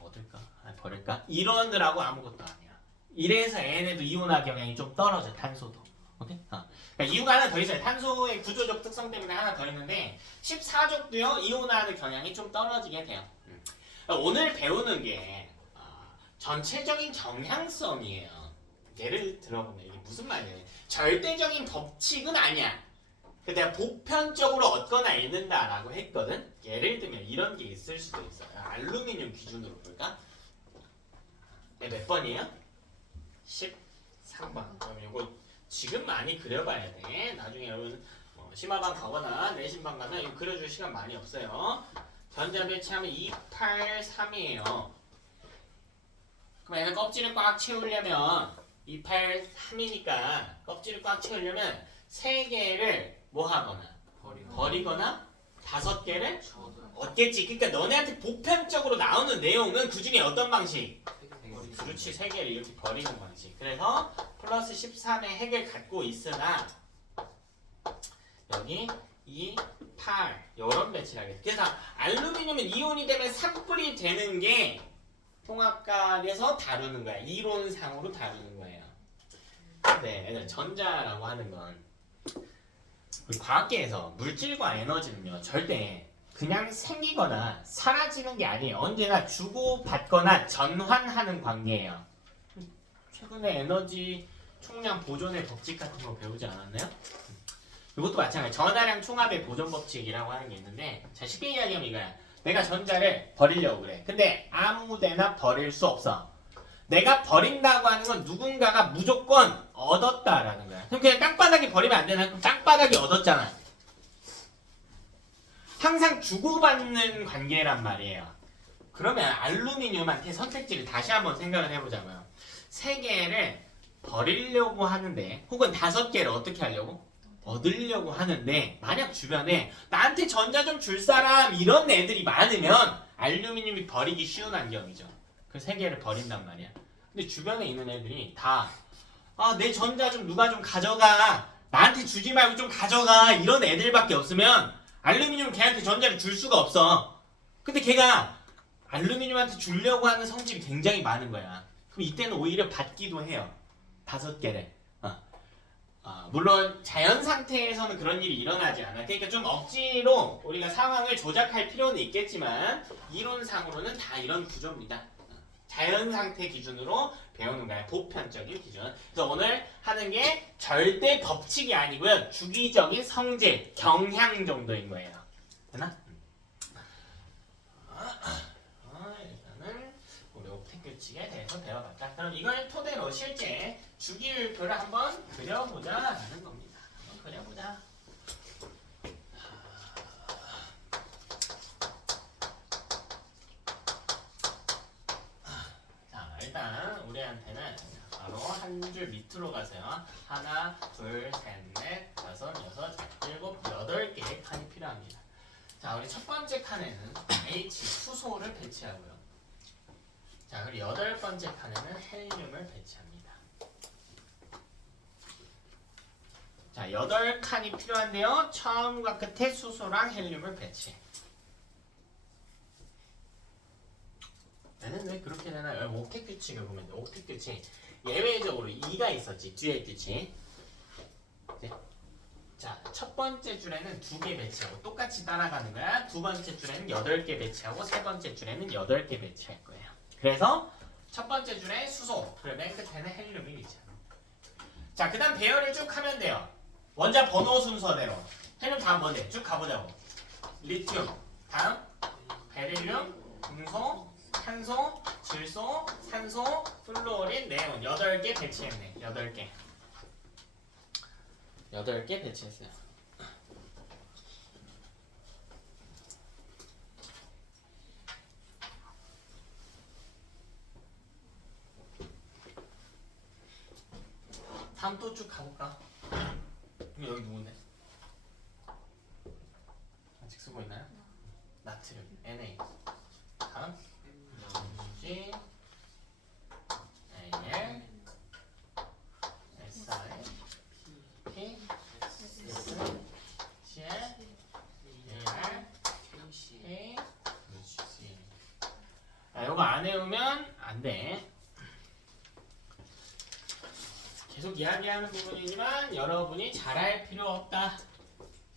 얻을까? 버릴까? 이러느라고 아무것도 아니야. 이래서 얘네도 이온화 경향이 좀 떨어져. 탄소도. 오케이? 그러니까 이유가 하나 더 있어요. 탄소의 구조적 특성 때문에 하나 더 있는데 14족도요 이온화하는 경향이 좀 떨어지게 돼요. 오늘 배우는 게 전체적인 경향성이에요. 예를 들어보면 이게 무슨 말이에요? 절대적인 법칙은 아니야. 내가 보편적으로 얻거나 잃는다라고 했거든. 예를 들면 이런 게 있을 수도 있어요. 알루미늄 기준으로 볼까? 네, 몇 번이에요? 13번. 그럼 이거 지금 많이 그려봐야 돼. 나중에 여러분 심화반 가거나 내신반 가면 이거 그려줄 시간 많이 없어요. 전자 배치하면 283이에요. 그럼 얘는 껍질을 꽉 채우려면 283이니까 껍질을 꽉 채우려면 3개를 뭐 하거나 버리거나 5개를 얻겠지. 그러니까 너네한테 보편적으로 나오는 내용은 그 중에 어떤 방식? 그렇지. 3개를 이렇게 버리는 방식. 그래서 플러스 13의 핵을 갖고 있으나 여기 2, 8 이런 배치를 하겠다. 그래서 알루미늄은 이온이 되면 산불이 되는 게 통합각에서 다루는 거야. 이론상으로 다루는 거예요. 근데 전자라고 하는 건 우리 과학계에서 물질과 에너지는요 절대 그냥 생기거나 사라지는 게 아니에요. 언제나 주고받거나 전환하는 관계예요. 최근에 에너지 총량 보존의 법칙 같은 거 배우지 않았나요? 이것도 마찬가지. 전하량 총합의 보존 법칙이라고 하는 게 있는데 자 쉽게 이야기하면 이거야. 내가 전자를 버리려고 그래. 근데 아무데나 버릴 수 없어. 내가 버린다고 하는 건 누군가가 무조건 얻었다라는 거야. 그럼 그냥 땅바닥에 버리면 안 되나? 그럼 땅바닥이 얻었잖아. 항상 주고받는 관계란 말이에요. 그러면 알루미늄한테 선택지를 다시 한번 생각을 해보자고요. 3개를 버리려고 하는데 혹은 5개를 어떻게 하려고? 얻으려고 하는데 만약 주변에 나한테 전자 좀 줄 사람 이런 애들이 많으면 알루미늄이 버리기 쉬운 환경이죠. 그 3개를 버린단 말이야. 근데 주변에 있는 애들이 다 내 전자 좀 누가 좀 가져가. 나한테 주지 말고 좀 가져가. 이런 애들밖에 없으면 알루미늄은 걔한테 전자를 줄 수가 없어. 근데 걔가 알루미늄한테 주려고 하는 성질이 굉장히 많은 거야. 그럼 이때는 오히려 받기도 해요. 5개를. 물론 자연 상태에서는 그런 일이 일어나지 않아. 그러니까 좀 억지로 우리가 상황을 조작할 필요는 있겠지만 이론상으로는 다 이런 구조입니다. 자연 상태 기준으로 배우는 거야. 보편적인 기준. 그래서 오늘 하는 게 절대 법칙이 아니고요. 주기적인 성질, 경향 정도인 거예요. 되나? 일단은 우리 옵틱 규칙에 대해서 배워봤다. 그럼 이걸 토대로 실제 주기율표를 한번 그려보자라는 겁니다. 한번 그려보자. 자, 일단 우리한테는 바로 한 줄 밑으로 가세요. 하나, 둘, 셋, 넷, 다섯, 여섯, 일곱, 8개의 칸이 필요합니다. 자, 우리 첫 번째 칸에는 H 수소를 배치하고요. 자, 그리고 여덟 번째 칸에는 헬륨을 배치합니다. 자, 8칸이 필요한데요. 처음과 끝에 수소랑 헬륨을 배치. 얘는 왜 그렇게 되나요? 옥텟 규칙을 보면 돼. 옥텟 규칙. 예외적으로 2가 있었지. 뒤에 규칙. 네. 자, 첫 번째 줄에는 2개 배치하고 똑같이 따라가는 거야. 두 번째 줄에는 8개 배치하고 세 번째 줄에는 8개 배치할 거예요. 그래서 첫 번째 줄에 수소, 그리고 맨 끝에는 헬륨이 위치합니다. 자, 그 다음 배열을 쭉 하면 돼요. 원자 번호 순서대로. 헬륨 다음 뭔데? 쭉 가보자고. 리튬, 다음 베릴륨, 금소, 탄소, 질소, 산소, 플루오린, 네온 8개 배치했네. 8개. 8개 배치했어요. 다음 또 쭉 가볼까? 여기 누군데? 아직 쓰고 있나요? 나트륨, Na. 다음 G, Al, Si, P, S, Cl, Ar, K, C. 아, 이거 안 외우면 안 돼. 계속 이야기하는 부분이지만 여러분이 잘할 필요 없다.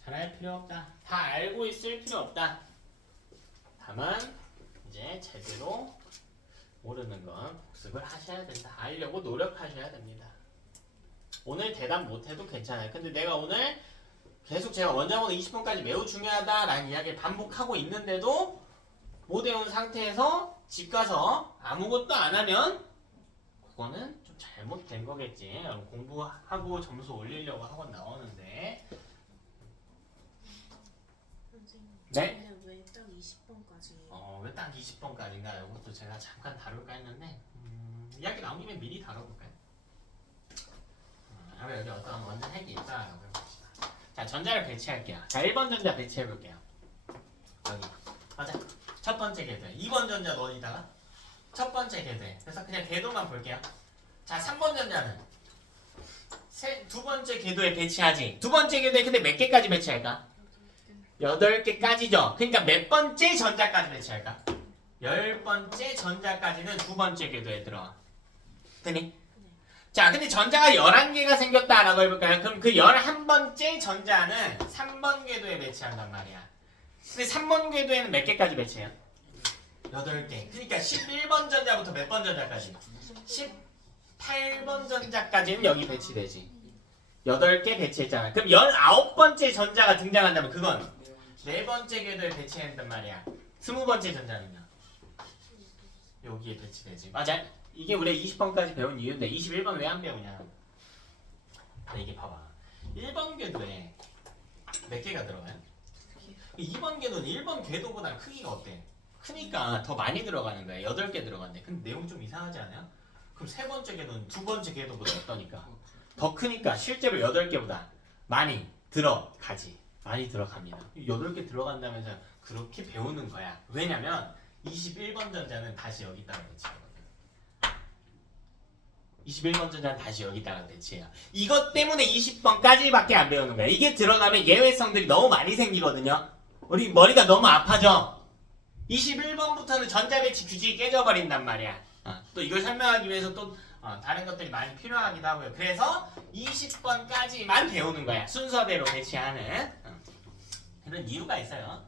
잘할 필요 없다. 다 알고 있을 필요 없다. 다만 이제 제대로 모르는 건 복습을 하셔야 된다. 알려고 노력하셔야 됩니다. 오늘 대답 못해도 괜찮아요. 근데 내가 오늘 계속 제가 원자번호 20번까지 매우 중요하다라는 이야기를 반복하고 있는데도 못 외운 상태에서 집 가서 아무것도 안 하면 그거는 좀 잘못된 거겠지. 공부하고 점수 올리려고 학원 나오는데. 선생님. 네? 근데 왜 딱 20번까지? 왜 딱 20번까지인가? 이것도 제가 잠깐 다룰까 했는데 이야기 나온 김에 미리 다뤄볼까요? 여기 어떤 원자 핵이 있다라고 해봅시다. 자, 전자를 배치할게요. 자, 1번 전자 배치해볼게요. 여기. 맞아. 첫 번째 궤도에. 2번 전자 어디다가? 첫 번째 궤도에. 그래서 그냥 궤도만 볼게요. 자, 3번 전자는 두 번째 궤도에 배치하지. 두 번째 궤도에 근데 몇 개까지 배치할까? 8개까지죠. 그러니까 몇 번째 전자까지 배치할까? 10번째 전자까지는 두 번째 궤도에 들어와. 되니? 자, 근데 전자가 11개가 생겼다라고 해볼까요? 그럼 그 11번째 전자는 3번 궤도에 배치한단 말이야. 근데 3번 궤도에는 몇 개까지 배치해요? 8개. 그러니까 11번 전자부터 몇 번 전자까지? 18번 전자까지는 여기 배치되지. 8개 배치했잖아. 그럼 19번째 전자가 등장한다면 그건 4번째 궤도에 배치해야 된단 말이야. 20번째 전자는요? 여기에 배치되지. 맞아. 이게 우리가 20번까지 배운 이유인데 21번 왜 안 배우냐? 이게 봐봐. 1번 궤도에 몇 개가 들어가요? 2번 궤도는 1번 궤도보다 크기가 어때? 크니까 더 많이 들어가는 거야. 8개 들어간대. 근데 내용 좀 이상하지 않아요? 그럼 세 번째 궤도는 두 번째 궤도보다 어떠니까? 더 크니까 실제로 8개보다 많이 들어가지. 많이 들어갑니다. 8개 들어간다면서 그렇게 배우는 거야. 왜냐면 21번 전자는 다시 여기다가 배치하거든. 21번 전자는 다시 여기다가 배치해요. 이것 때문에 20번까지밖에 안 배우는 거야. 이게 들어가면 예외성들이 너무 많이 생기거든요. 우리 머리가 너무 아파져. 21번부터는 전자 배치 규칙이 깨져버린단 말이야. 또 이걸 설명하기 위해서 또 다른 것들이 많이 필요하기도 하고요. 그래서 20번까지만 배우는 거야. 순서대로 배치하는 그런 이유가 있어요.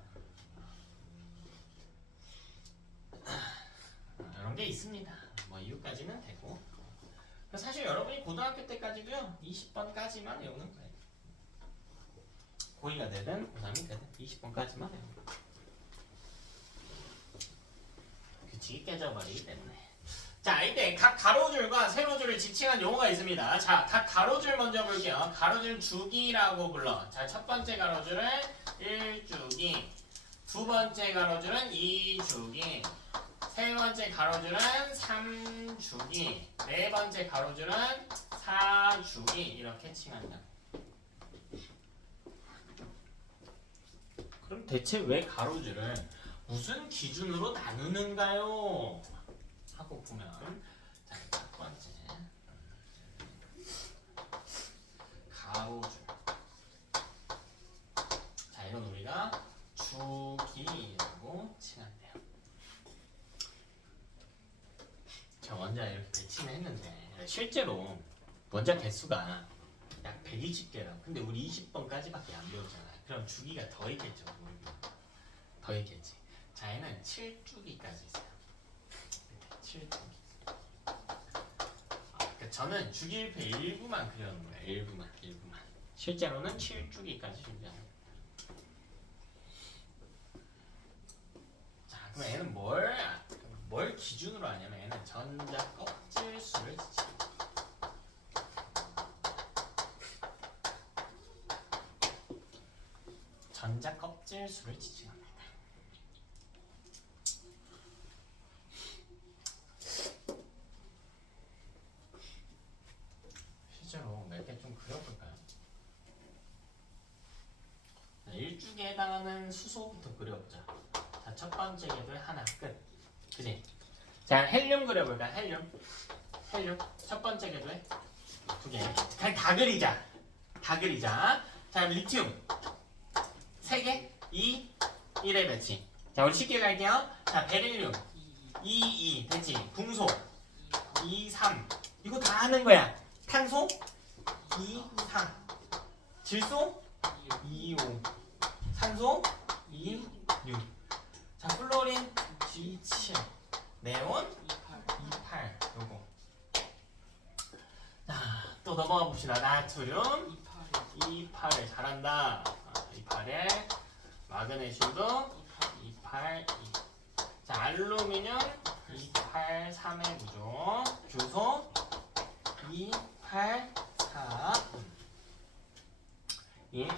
이런 게 있습니다. 뭐 이유까지는 되고. 사실 여러분이 고등학교 때까지도요 20번까지만 외우는 거예요. 고2가 되든 고3이 되든 20번까지만 외우는 거예요. 규칙이 깨져버리기 때문에. 자, 이때 각 가로줄과 세로줄을 지칭한 용어가 있습니다. 자, 각 가로줄 먼저 볼게요. 가로줄 주기라고 불러. 자, 첫 번째 가로줄은 1주기, 두 번째 가로줄은 2주기, 세 번째 가로줄은 3주기, 네 번째 가로줄은 4주기 이렇게 칭한다. 그럼 대체 왜 가로줄을 무슨 기준으로 나누는가요? 하고 보면 자, 첫 번째 가로줄. 자, 이건 우리가 주기라고 칭한대요. 자, 원자 이렇게 배치는 했는데 실제로 원자 개수가 약 120개라고. 근데 우리 20번까지밖에 안 배우잖아. 그럼 주기가 더 있겠죠. 더 있겠지. 자, 얘는 7주기까지 있어요. 7주기. 그러니까 저는 주기율표 일부만 그려놓은 거예요. 일부만. 실제로는 7주기까지 준비하는 거예요. 자, 그럼 얘는 뭘 기준으로 하냐면 얘는 전자 껍질 수를 지칭해요. 전자 껍질 수를 지칭합니다. 실제로 몇 개 좀 그려볼까요? 자, 일주기에 해당하는 수소부터 그려보자. 자, 첫 번째 궤도에 하나 끝. 그지? 자, 헬륨 그려볼까? 헬륨. 첫 번째 궤도에 두 개. 그냥 다 그리자. 자, 리튬. 3개, 2, 1의 배치. 자, 우리 쉽게 갈게요. 자, 베릴륨 2, 됐지? 궁소 2, 3. 이거 다 하는 거야. 탄소 2, 4. 질소 2, 5. 산소 2, 6. 자, 플로린 2, 7. 네온 2, 8. 요거. 자, 또 넘어가 봅시다. 나트륨 2, 8을 잘한다. 28에 마그네슘도 28, 2. 자, 알루미늄 28, 3의 구조. 규소 28, 4. 1,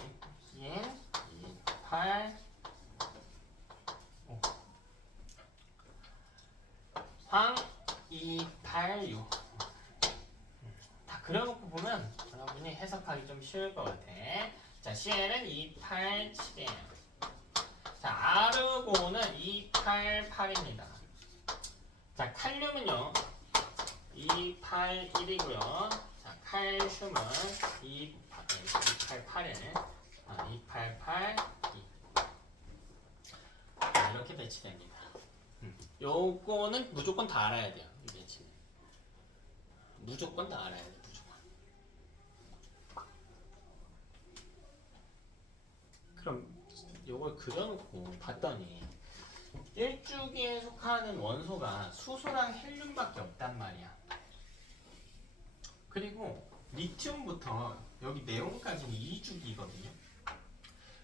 28, 5. 황 286. 다 그려놓고 보면 여러분이 해석하기 좀 쉬울 것 같아. 자, CL은 287이에요. 자, 아르곤은 288입니다. 자, 칼륨은요 281이고요. 자, 칼슘은 288에 288, 2. 자, 이렇게 배치됩니다. 요거는 무조건 다 알아야 돼요. 이 배치는 무조건 다 알아야 돼. 그럼 요걸 그려놓고 봤더니 1주기에 속하는 원소가 수소랑 헬륨밖에 없단 말이야. 그리고 리튬부터 여기 네온까지는 2주기거든요.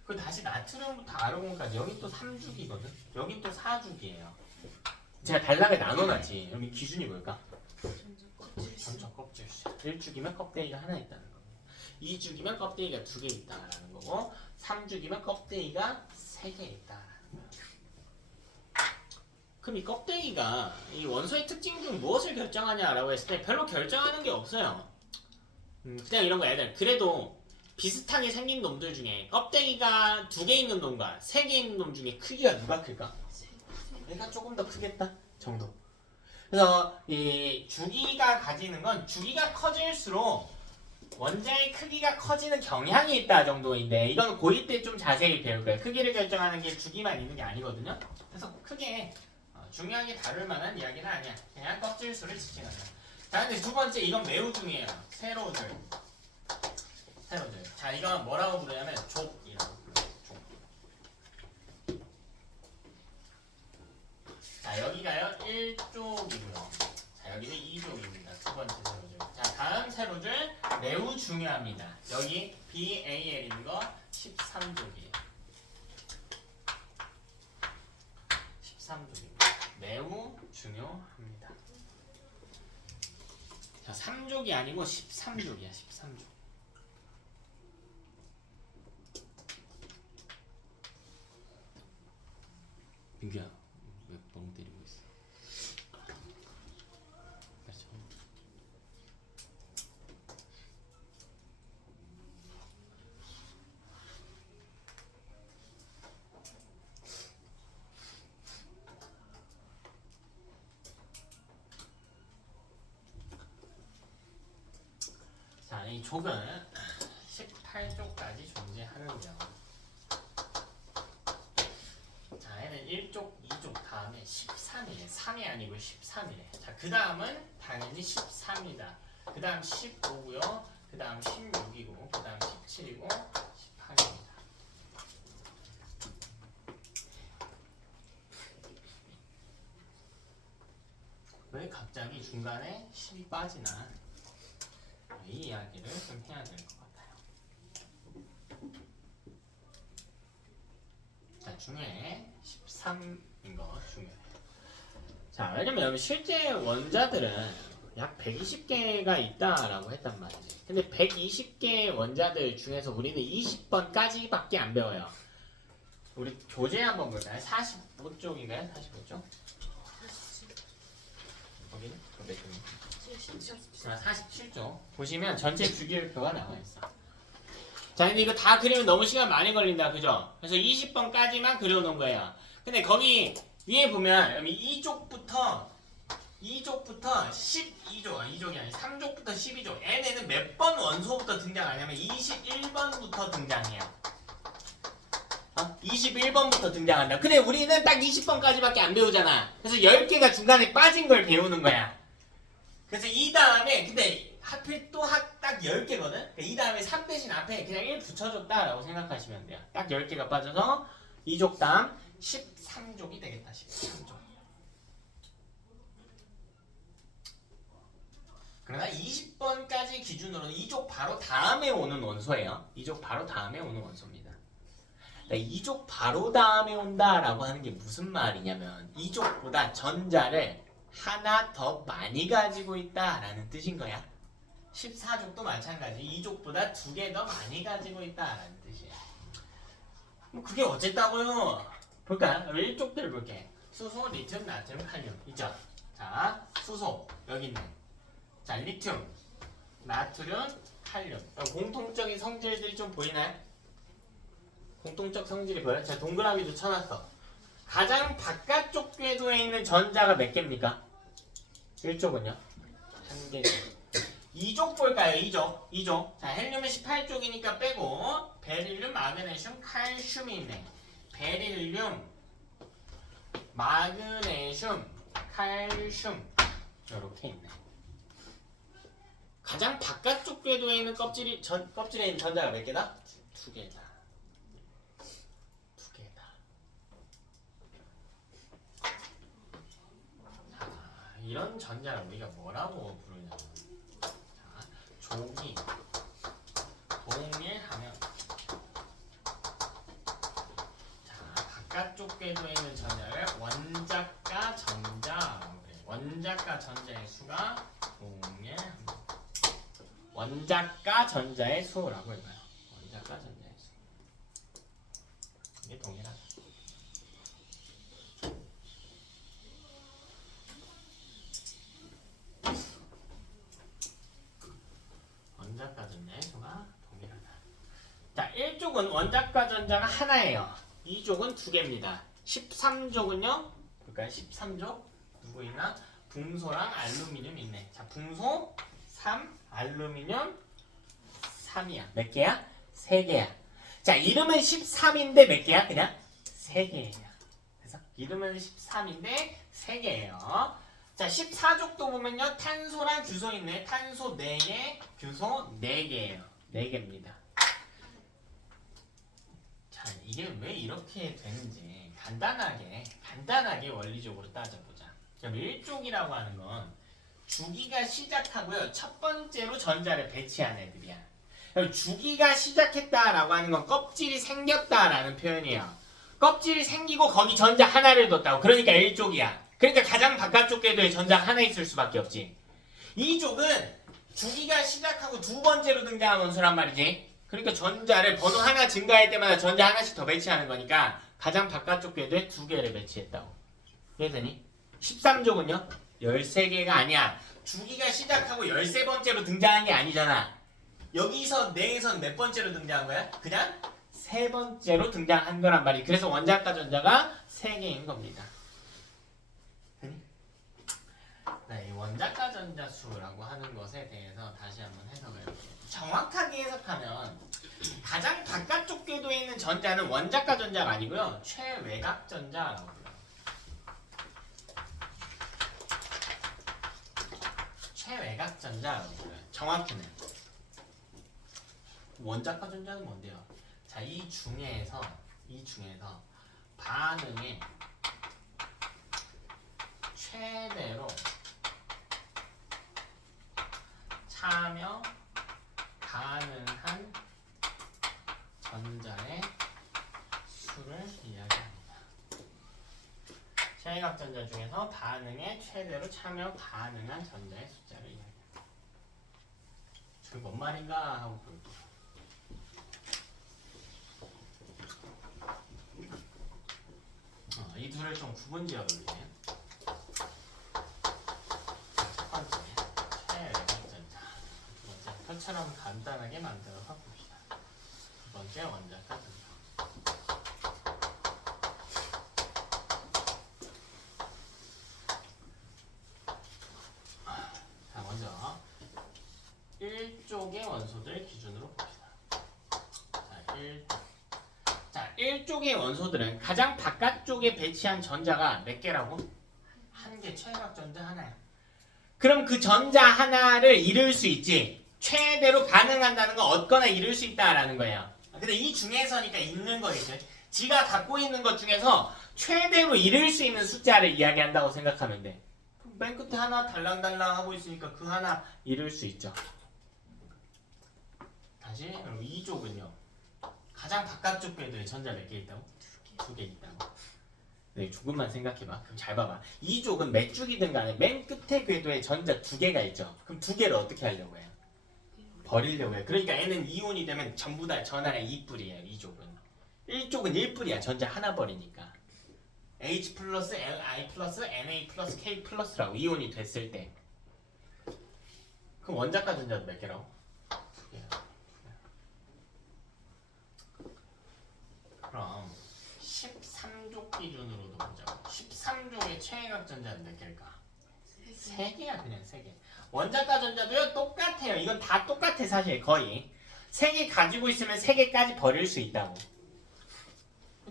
그리고 다시 나트륨부터 아르곤까지 여기 또 3주기거든. 여긴 또 4주기예요. 제가 단락에 나눠놨지. 여기 기준이 뭘까? 전자 껍질수. 1주기면 껍데기가 하나 있다는 거고, 2주기면 껍데기가 2개 있다는 거고, 3주기면 껍데기가 3개 있다라는 거예요. 그럼 이 껍데기가 이 원소의 특징 중 무엇을 결정하냐라고 했을 때 별로 결정하는 게 없어요. 그냥 이런 거 애들 그래도 비슷하게 생긴 놈들 중에 껍데기가 2개 있는 놈과 3개 있는 놈 중에 크기가 누가 클까? 얘가 조금 더 크겠다 정도. 그래서 이 주기가 가지는 건 주기가 커질수록 원자의 크기가 커지는 경향이 있다 정도인데, 이건 고2 때 좀 자세히 배울 거예요. 크기를 결정하는 게 주기만 있는 게 아니거든요. 그래서 크게 중요하게 다룰 만한 이야기는 아니야. 그냥 껍질수를 지칭하자. 자, 근데 두 번째 이건 매우 중요해요. 세로줄. 자, 이건 뭐라고 부르냐면 족이라고 불러요. 족. 자, 여기가요 1족이고요. 자, 여기는 2족입니다. 두 번째 세로줄. 자, 다음 세로줄 매우 중요합니다. 여기 BAL인 거 13족이에요. 13족입니다. 매우 중요합니다. 자, 3족이 아니고 13족이야. 13족. 민규야, 왜 너무 때리고 있어? 그렇죠. 이 족은 18족까지 존재하는데요. 자, 얘는 1족, 2족 다음에 13이래. 3이 아니고 13이래. 자, 그 다음은 당연히 13이다. 그 다음 15고요. 그 다음 16이고, 그 다음 17이고, 18입니다. 왜 갑자기 중간에 10이 빠지나? 이 이야기를 좀 해야 될 것 같아요. 자, 중에 13인 거 중요해요. 자, 왜냐면 실제 원자들은 약 120개가 있다라고 했단 말이지. 근데 120개의 원자들 중에서 우리는 20번까지밖에 안 배워요. 우리 교재 한번 볼까요? 45쪽인가요? 45쪽? 거기는? 몇 쪽인가요? 47쪽 보시면 전체 주기율표가 나와 있어. 자, 근데 이거 다 그리면 너무 시간 많이 걸린다, 그죠? 그래서 20번까지만 그려놓은 거예요. 근데 거기 위에 보면 2족부터 12족, 2족이 아니라 3족부터 12족. 얘네는 몇 번 원소부터 등장하냐면 21번부터 등장해요. 21번부터 등장한다. 근데 우리는 딱 20번까지밖에 안 배우잖아. 그래서 10개가 중간에 빠진 걸 배우는 거야. 그래서 이 다음에 근데 하필 또 딱 10개거든? 그러니까 이 다음에 3 대신 앞에 그냥 1 붙여줬다라고 생각하시면 돼요. 딱 10개가 빠져서 2족 다음 13족이 되겠다. 13족. 그러나 20번까지 기준으로는 2족 바로 다음에 오는 원소예요. 2족 바로 다음에 오는 원소입니다. 2족 바로 다음에 온다라고 하는 게 무슨 말이냐면 2족보다 전자를 하나 더 많이 가지고 있다라는 뜻인 거야. 14족도 마찬가지. 2족보다 2개 더 많이 가지고 있다라는 뜻이야. 뭐 그게 어쨌다고요? 볼까요? 1족들 볼게. 수소, 리튬, 나트륨, 칼륨 있죠? 자, 수소 여기 있네. 자, 리튬, 나트륨, 칼륨. 공통적인 성질들이 좀 보이나요? 공통적 성질이 보여요? 자, 동그라미도 쳐놨어. 가장 바깥쪽 궤도에 있는 전자가 몇 개입니까? 1족은요? 1개. 2족 볼까요? 2족. 자, 헬륨은 18족이니까 빼고 베릴륨, 마그네슘, 칼슘이 있네. 베릴륨, 마그네슘, 칼슘 이렇게 있네. 가장 바깥쪽 궤도에 있는 껍질에 있는 전자가 몇 개다? 2개다. 이런 전자를 우리가 뭐라고 부르냐면 자, 족이 동일하면 자, 바깥쪽 궤도에 있는 전자를 원자과 전자라고 그래요. 원자과 전자의 수가 동일합니다. 원자과 전자의 수라고 해봐요. 원자과 전자의 수. 이게 동일하다. 원자과 전자의 수가 동일하다. 자, 1족은 원자과 전자가 하나예요. 2족은 2개입니다. 13족은요? 볼까요? 13족 누구 있나? 붕소랑 알루미늄 있네. 자, 붕소 3, 알루미늄 3이야. 몇 개야? 3개야. 자, 이름은 13인데 몇 개야? 그냥 3개예요. 그래서 이름은 13인데 3개예요. 자, 14족도 보면요. 탄소랑 규소 있네. 탄소 4개, 규소 4개예요. 4개입니다. 자, 이게 왜 이렇게 되는지 간단하게 원리적으로 따져보자. 그럼 1족이라고 하는 건 주기가 시작하고요. 첫 번째로 전자를 배치한 애들이야. 그럼 주기가 시작했다라고 하는 건 껍질이 생겼다라는 표현이에요. 껍질이 생기고 거기 전자 하나를 뒀다고. 그러니까 1족이야. 그러니까 가장 바깥쪽 궤도에 전자 하나 있을 수밖에 없지. 2족은 주기가 시작하고 두 번째로 등장한 원소란 말이지. 그러니까 전자를 번호 하나 증가할 때마다 전자 하나씩 더 배치하는 거니까 가장 바깥쪽 궤도에 2개를 배치했다고. 이해되니? 13족은요? 13개가 아니야. 주기가 시작하고 13번째로 등장한 게 아니잖아. 여기서 내에선 몇 번째로 등장한 거야? 그냥 3번째로 등장한 거란 말이야. 그래서 원자과 전자가 3개인 겁니다. 네, 이 원자과 전자 수라고 하는 것에 대해서 다시 한번 해석을 해볼게요. 정확하게 해석하면 가장 바깥쪽 궤도에 있는 전자는 원자가 전자가 아니고요. 최외곽 전자라고 불러요. 최외곽 전자라고 불러요. 정확히는. 원자가 전자는 뭔데요? 자, 이 중에서 반응에 최대로 참여 가능한 전자의 수를 이야기합니다. 최외곽 전자 중에서 반응에 최대로 참여 가능한 전자의 숫자를 이야기합니다. 저게 뭔 말인가 하고 볼게요. 이 둘을 좀 구분 지어볼게요. 첫 번째, 최외곽 전자. 두 번째, 표처럼 간단하게 만들어서 봅시다. 두 번째, 원자가 전자. 자, 먼저 1쪽의 원소들 기준으로 봅시다. 자, 1쪽. 자, 1쪽의 원소들은 가장 바깥쪽에 배치한 전자가 몇 개라고? 한 개, 최외곽 전자 하나야. 그럼 그 전자 하나를 이룰 수 있지. 최대로 반응한다는 건 얻거나 이룰 수 있다라는 거예요. 근데 이 중에서니까 있는 거겠죠. 지가 갖고 있는 것 중에서 최대로 이룰 수 있는 숫자를 이야기한다고 생각하면 돼. 맨 끝에 하나 달랑달랑 하고 있으니까 그 하나 이룰 수 있죠. 다시, 그럼 이쪽은요. 가장 바깥쪽 궤도에 전자 몇 개 있다고? 두 개 있다고. 네, 조금만 생각해봐. 그럼 잘 봐봐. 이쪽은 몇 쪽이든 간에 맨 끝에 궤도에 전자 두 개가 있죠. 그럼 두 개를 어떻게 하려고 해요? 버리려고 해요. 그러니까 N은 이온이 되면 전부 다 전하량 2뿔이에요. 이쪽은. 1쪽은 1뿔이야. 전자 하나 버리니까. H 플러스 Li 플러스 Na 플러스 K 플러스라고 이온이 됐을 때. 그럼 원자가 전자도 몇 개라고? 두 개야. 그럼 13족 기준으로도 보자고. 13족의 최외곽 전자는 몇 개일까? 3개야. 그냥 3개. 원자가 전자도요 똑같아요. 이건 다 똑같아. 사실 거의 3개 가지고 있으면 3개까지 버릴 수 있다고.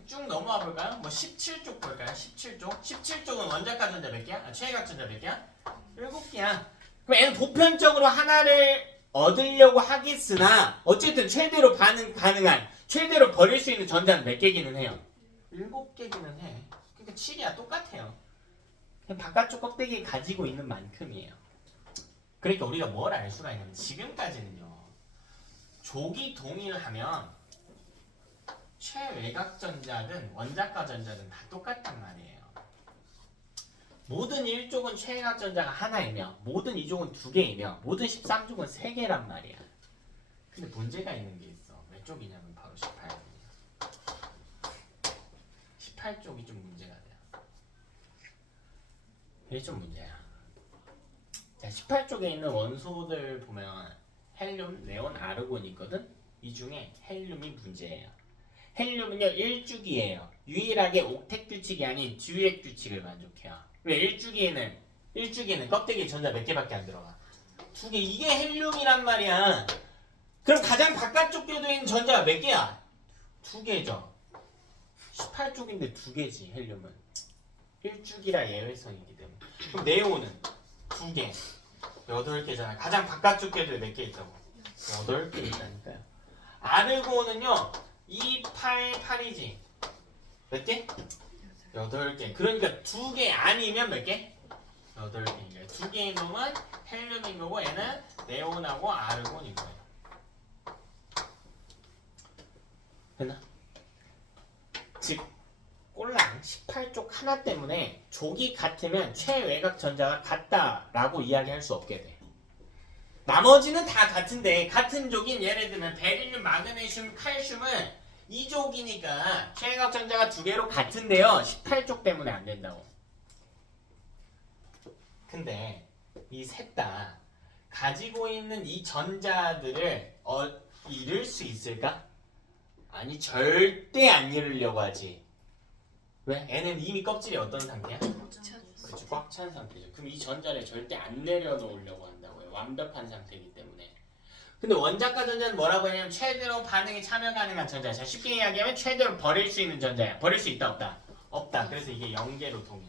쭉 넘어와 볼까요? 뭐 17쪽 볼까요? 17쪽. 17쪽은 원자가 전자 몇 개야? 최외곽 전자 몇 개야? 7개야. 그럼 얘는 보편적으로 하나를 얻으려고 하겠으나 어쨌든 최대로 가능한 최대로 버릴 수 있는 전자는 몇 개기는 해요? 7개기는 해. 그러니까 7이야. 똑같아요. 그냥 바깥쪽 껍데기 가지고 있는 만큼이에요. 그러니까 우리가 뭘 알 수가 있냐면 지금까지는요. 족이 동일하면 최외곽 전자든 원자가 전자든 다 똑같단 말이에요. 모든 1족은 최외곽 전자가 하나이며 모든 2족은 2개이며 모든 13족은 3개란 말이야. 근데 문제가 있는 게 있어. 몇 쪽이냐면 바로 18쪽이야. 18쪽이 좀 문제가 돼요. 이게 좀 문제야. 자, 18쪽에 있는 원소들 보면 헬륨, 네온, 아르곤이 있거든? 이 중에 헬륨이 문제예요. 헬륨은요 1주기예요. 유일하게 옥텟 규칙이 아닌 듀액 규칙을 만족해요. 왜 1주기에는 껍데기에 전자 몇 개밖에 안 들어가? 2개. 이게 헬륨이란 말이야. 그럼 가장 바깥쪽 궤도에 있는 전자가 몇 개야? 2개죠. 18쪽인데 2개지 헬륨은. 1주기라 예외성이기 때문에. 그럼 네온은 2개. 8개잖아. 가장 바깥쪽 궤도에 몇 개 있다고? 8개 있다니까요. 아르곤은요 2, 8, 8이지. 몇 개? 8개. 그러니까 2개 아니면 몇 개? 8개인 거예요. 2개인 놈은 헬륨인 거고 얘는 네온하고 아르곤인 거예요. 됐나? 즉 꼴랑 18쪽 하나 때문에 족이 같으면 최외곽 전자가 같다라고 이야기할 수 없게 돼. 나머지는 다 같은데 같은 족인 예를 들면 베릴륨, 마그네슘, 칼슘은 2족이니까 최외곽 전자가 2개로 같은데요. 18쪽 때문에 안 된다고. 근데 이 셋 다 가지고 있는 이 전자들을 이룰 수 있을까? 아니 절대 안 이루려고 하지. 왜? 얘는 이미 껍질이 어떤 상태야? 그치, 꽉 찬 상태죠. 그럼 이 전자를 절대 안 내려놓으려고 한다고요. 완벽한 상태이기 때문에. 근데 원자과 전자는 뭐라고 하냐면 최대로 반응에 참여 가능한 전자야. 자, 쉽게 이야기하면 최대로 버릴 수 있는 전자야. 버릴 수 있다 없다? 없다. 그래서 이게 영계로 동일.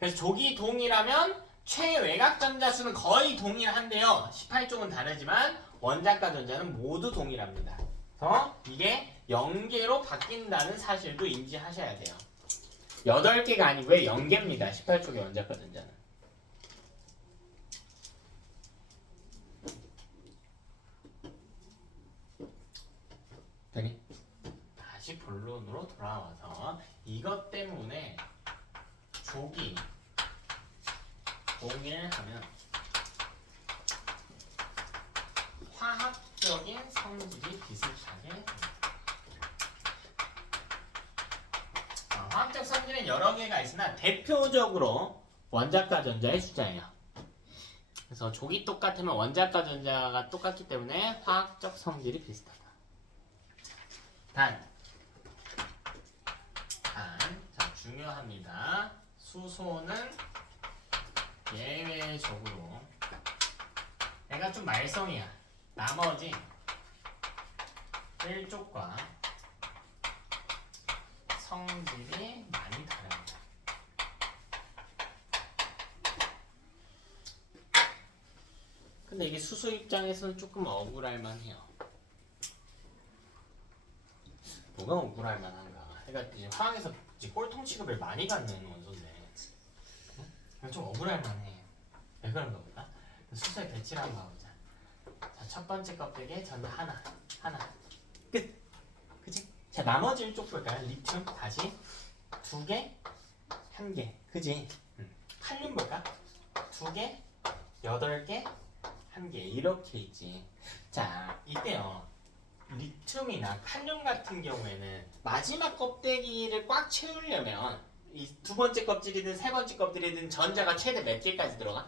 그래서 조기 동일하면 최외곽 전자 수는 거의 동일한데요. 18쪽은 다르지만 원자과 전자는 모두 동일합니다. 그래서 이게 영계로 바뀐다는 사실도 인지하셔야 돼요. 8개가 아니고요. 0개입니다. 18쪽의 원자과 전자는. 되니? 다시 본론으로 돌아와서 이것 때문에 조기 동일하면 화학적인 성질이 비슷하게 됩니다. 화학적 성질은 여러 개가 있으나 대표적으로 원자과 전자의 숫자예요. 그래서 족이 똑같으면 원자과 전자가 똑같기 때문에 화학적 성질이 비슷하다. 자, 중요합니다. 수소는 예외적으로 얘가 좀 말썽이야. 나머지 1쪽과 성질이 많이 다릅니다. 근데 이게 수소 입장에서는 조금 억울할 만해요. 뭐가 억울할 만한가? 그러니까 이제 화학에서 이제 꼴통 취급을 많이 받는 원소인데 좀 억울할 만해. 왜 그런가 보다. 수소의 배치를 한번 봐보자. 자, 첫 번째 껍데기에 전자 하나 끝. 그치? 자, 나머지 1쪽 볼까요? 리튬 다시 2개, 1개. 그지? 칼륨 볼까? 2개, 8개, 1개. 이렇게 있지. 자, 이때요. 리튬이나 칼륨 같은 경우에는 마지막 껍데기를 꽉 채우려면 이 두 번째 껍질이든 세 번째 껍질이든 전자가 최대 몇 개까지 들어가?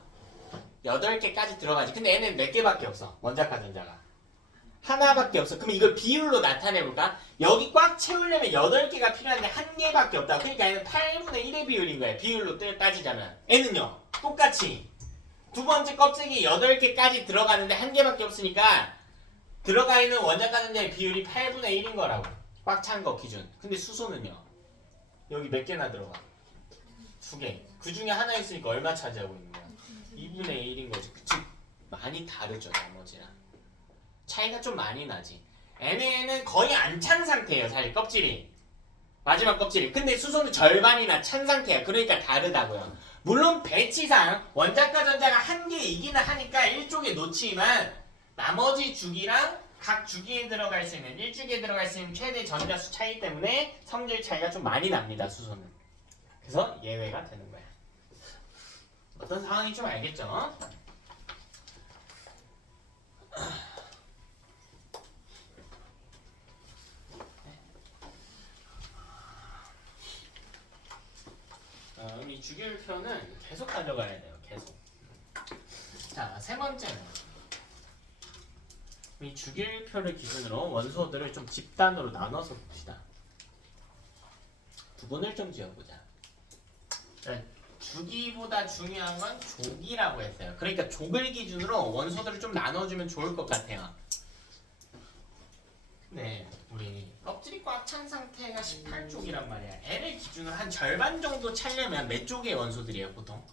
8개까지 들어가지. 근데 얘는 몇 개밖에 없어. 원자과 전자가. 하나밖에 없어. 그럼 이걸 비율로 나타내볼까? 여기 꽉 채우려면 8개가 필요한데 1개밖에 없다. 그러니까 얘는 8분의 1의 비율인 거야. 비율로 따지자면. 얘는요. 똑같이. 두 번째 껍데기 8개까지 들어가는데 1개밖에 없으니까 들어가 있는 원자과 전자의 비율이 8분의 1인 거라고. 꽉 찬 거 기준. 근데 수소는요. 여기 몇 개나 들어가? 2개. 그 중에 하나 있으니까 얼마 차지하고 있는 거야? 2분의 1인 거지. 즉 많이 다르죠. 나머지랑. 차이가 좀 많이 나지. NA는 거의 안 찬 상태예요. 사실 껍질이. 마지막 껍질이. 근데 수소는 절반이나 찬 상태야. 그러니까 다르다고요. 물론 배치상 원자과 전자가 1개이기는 하니까 1쪽에 놓치지만 나머지 주기랑 각 주기에 들어갈 수 있는 1주기에 들어갈 수 있는 최대 전자수 차이 때문에 성질 차이가 좀 많이 납니다. 수소는. 그래서 예외가 되는 거야. 어떤 상황인지 좀 알겠죠? 이 주기율표는 계속 가져가야 돼요. 계속. 자, 세 번째는 이 주기율표를 기준으로 원소들을 좀 집단으로 나눠서 봅시다. 구분을 좀 지어보자. 주기보다 중요한 건 족이라고 했어요. 그러니까 족을 기준으로 원소들을 좀 나눠주면 좋을 것 같아요. 네, 우리 껍질이 꽉 찬 상태가 18쪽이란 말이야. L을 기준으로 한 절반 정도 차려면 몇 쪽의 원소들이에요, 보통?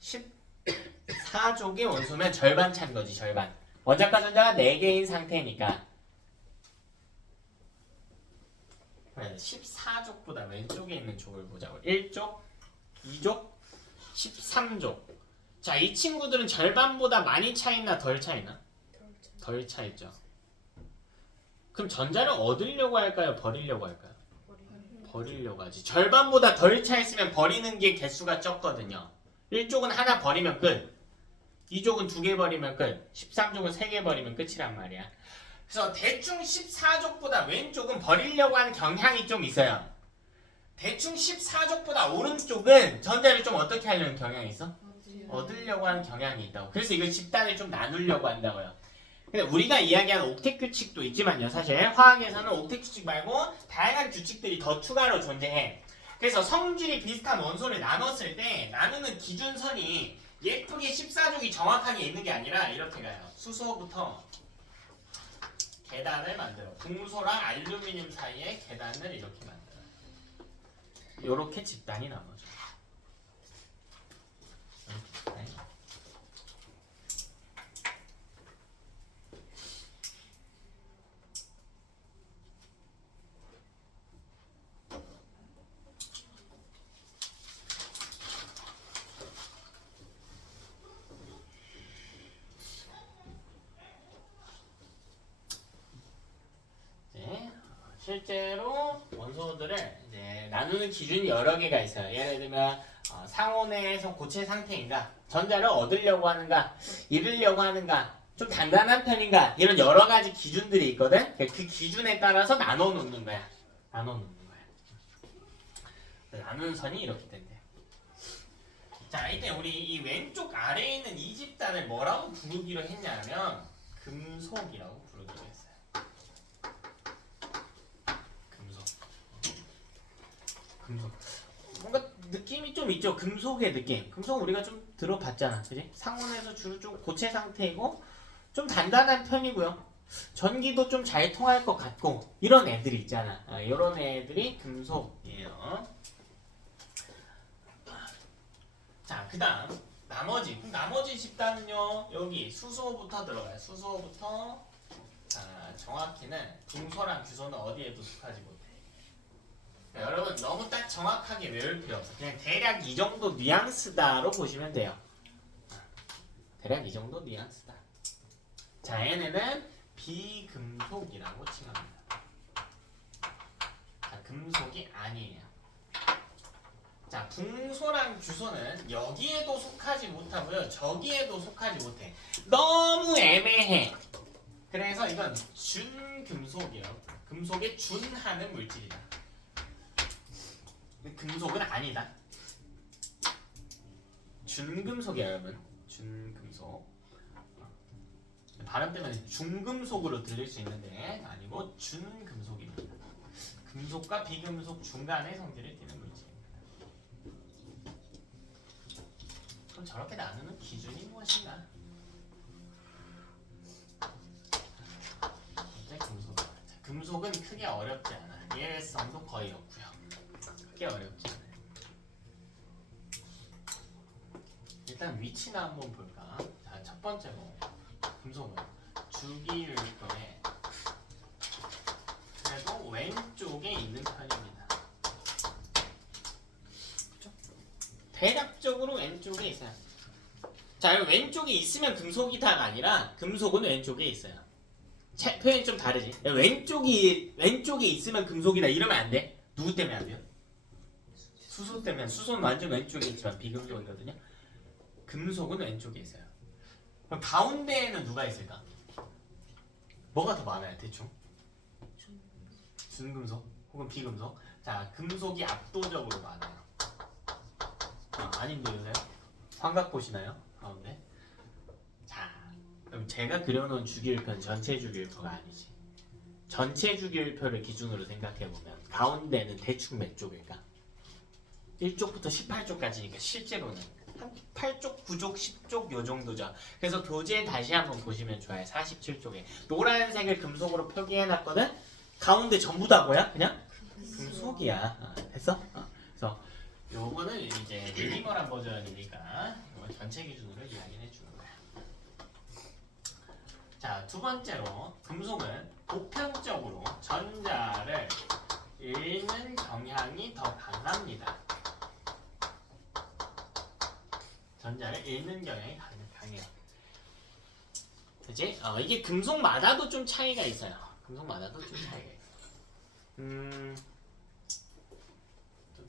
14쪽의 원소면 절반 찬 거지, 절반. 원자과 전자가 4개인 상태니까. 그래, 14족보다 왼쪽에 있는 족을 보자고. 1족, 2족, 13족. 자, 이 친구들은 절반보다 많이 차이나 덜 차이나? 덜 차이죠. 그럼 전자를 얻으려고 할까요? 버리려고 할까요? 버리려고 하지. 절반보다 덜 차있으면 버리는 게 개수가 적거든요. 1족은 하나 버리면 끝. 2족은 2개 버리면 끝. 13족은 3개 버리면 끝이란 말이야. 그래서 대충 14족보다 왼쪽은 버리려고 하는 경향이 좀 있어요. 대충 14족보다 오른쪽은 전자를 좀 어떻게 하려는 경향이 있어? 얻으려고 하는 경향이 있다고. 그래서 이걸 집단을 좀 나누려고 한다고요. 근데 우리가 이야기하는 옥텟 규칙도 있지만요. 사실 화학에서는 옥텟 규칙 말고 다양한 규칙들이 더 추가로 존재해. 그래서 성질이 비슷한 원소를 나눴을 때 나누는 기준선이 예쁘게 14족이 정확하게 있는 게 아니라 이렇게 가요. 수소부터 계단을 만들어. 금소랑 알루미늄 사이에 계단을 이렇게 만들어. 요렇게 집단이 나눠져. 이렇게 집단이 나눠져. 실제로 원소들을 이제 나누는 기준이 여러 개가 있어요. 예를 들면 상온에서 고체 상태인가, 전자를 얻으려고 하는가, 잃으려고 하는가, 좀 단단한 편인가, 이런 여러 가지 기준들이 있거든. 그 기준에 따라서 나눠 놓는 거야. 나눠 놓는 거야. 나누는 선이 이렇게 된대. 자, 이때 우리 이 왼쪽 아래에 있는 이 집단을 뭐라고 부르기로 했냐면 금속이라고 부르기로 했어요. 금속. 뭔가 느낌이 좀 있죠. 금속의 느낌. 금속은 우리가 좀 들어봤잖아, 그지? 상온에서 주로 좀 고체 상태이고 좀 단단한 편이고요. 전기도 좀 잘 통할 것 같고 이런 애들이 있잖아. 이런 애들이 금속이에요. 자, 그다음 나머지 집단은요. 여기 수소부터 들어가요. 수소부터. 자, 정확히는 금소랑 규소는 어디에도 속하지 못해. 여러분 너무 딱 정확하게 외울 필요 없어. 그냥 대략 이 정도 뉘앙스다로 보시면 돼요. 대략 이 정도 뉘앙스다. 자, 얘네는 비금속이라고 칭합니다. 자, 금속이 아니에요. 자, 붕소랑 규소는 여기에도 속하지 못하고요. 저기에도 속하지 못해. 너무 애매해. 그래서 이건 준금속이에요. 금속에 준하는 물질이다. 금속은 아니다. 준금속이야, 여러분. 준금속. 발음 때문에 중금속으로 들릴 수 있는데 아니고 준금속입니다. 금속과 비금속 중간의 성질을 띠는 물질입니다. 그럼 저렇게 나누는 기준이 무엇인가? 이제 금속은 크게 어렵지 않아. 예외성도 거의 없고요. 크게 어렵지 않아요. 일단 위치나 한번 볼까? 자, 첫 번째로 금속은 주기율표에 그래도 왼쪽에 있는 편입니다. 대략적으로 왼쪽에 있어요. 자, 왼쪽에 있으면 금속이다가 아니라 금속은 왼쪽에 있어요. 표현이 좀 다르지? 왼쪽에 있으면 금속이다 이러면 안 돼. 누구 때문에 안 돼요? 수소 때문에. 수소는 완전 왼쪽에 있지만 비금속이거든요. 금속은 왼쪽에 있어요. 그럼 가운데에는 누가 있을까? 뭐가 더 많아요, 대충? 준금속 혹은 비금속. 자, 금속이 압도적으로 많아요. 아닌데 요새? 삼각 보시나요? 가운데? 자, 그럼 제가 그려놓은 주기율표는 전체 주기율표가 아니지. 전체 주기율표를 기준으로 생각해보면 가운데는 대충 몇 쪽일까? 1쪽부터 18쪽까지니까 실제로는 한 8쪽, 9쪽, 10쪽 요 정도죠. 그래서 교재 다시 한번 보시면 좋아요. 47쪽에 노란색을 금속으로 표기해놨거든? 가운데 전부 다 뭐야? 그냥? 금속이야. 됐어? 그래서 요거는 이제 미니멀한 버전이니까 이거 전체 기준으로 이야기를 해주는 거야. 자, 두 번째로 금속은 보편적으로 전자를 읽는 경향이 더 강합니다. 전자를 읽는 경향이 강해요. 그치? 이게 금속마다도 좀 차이가 있어요. 금속마다도 좀 차이가 있어요. 좀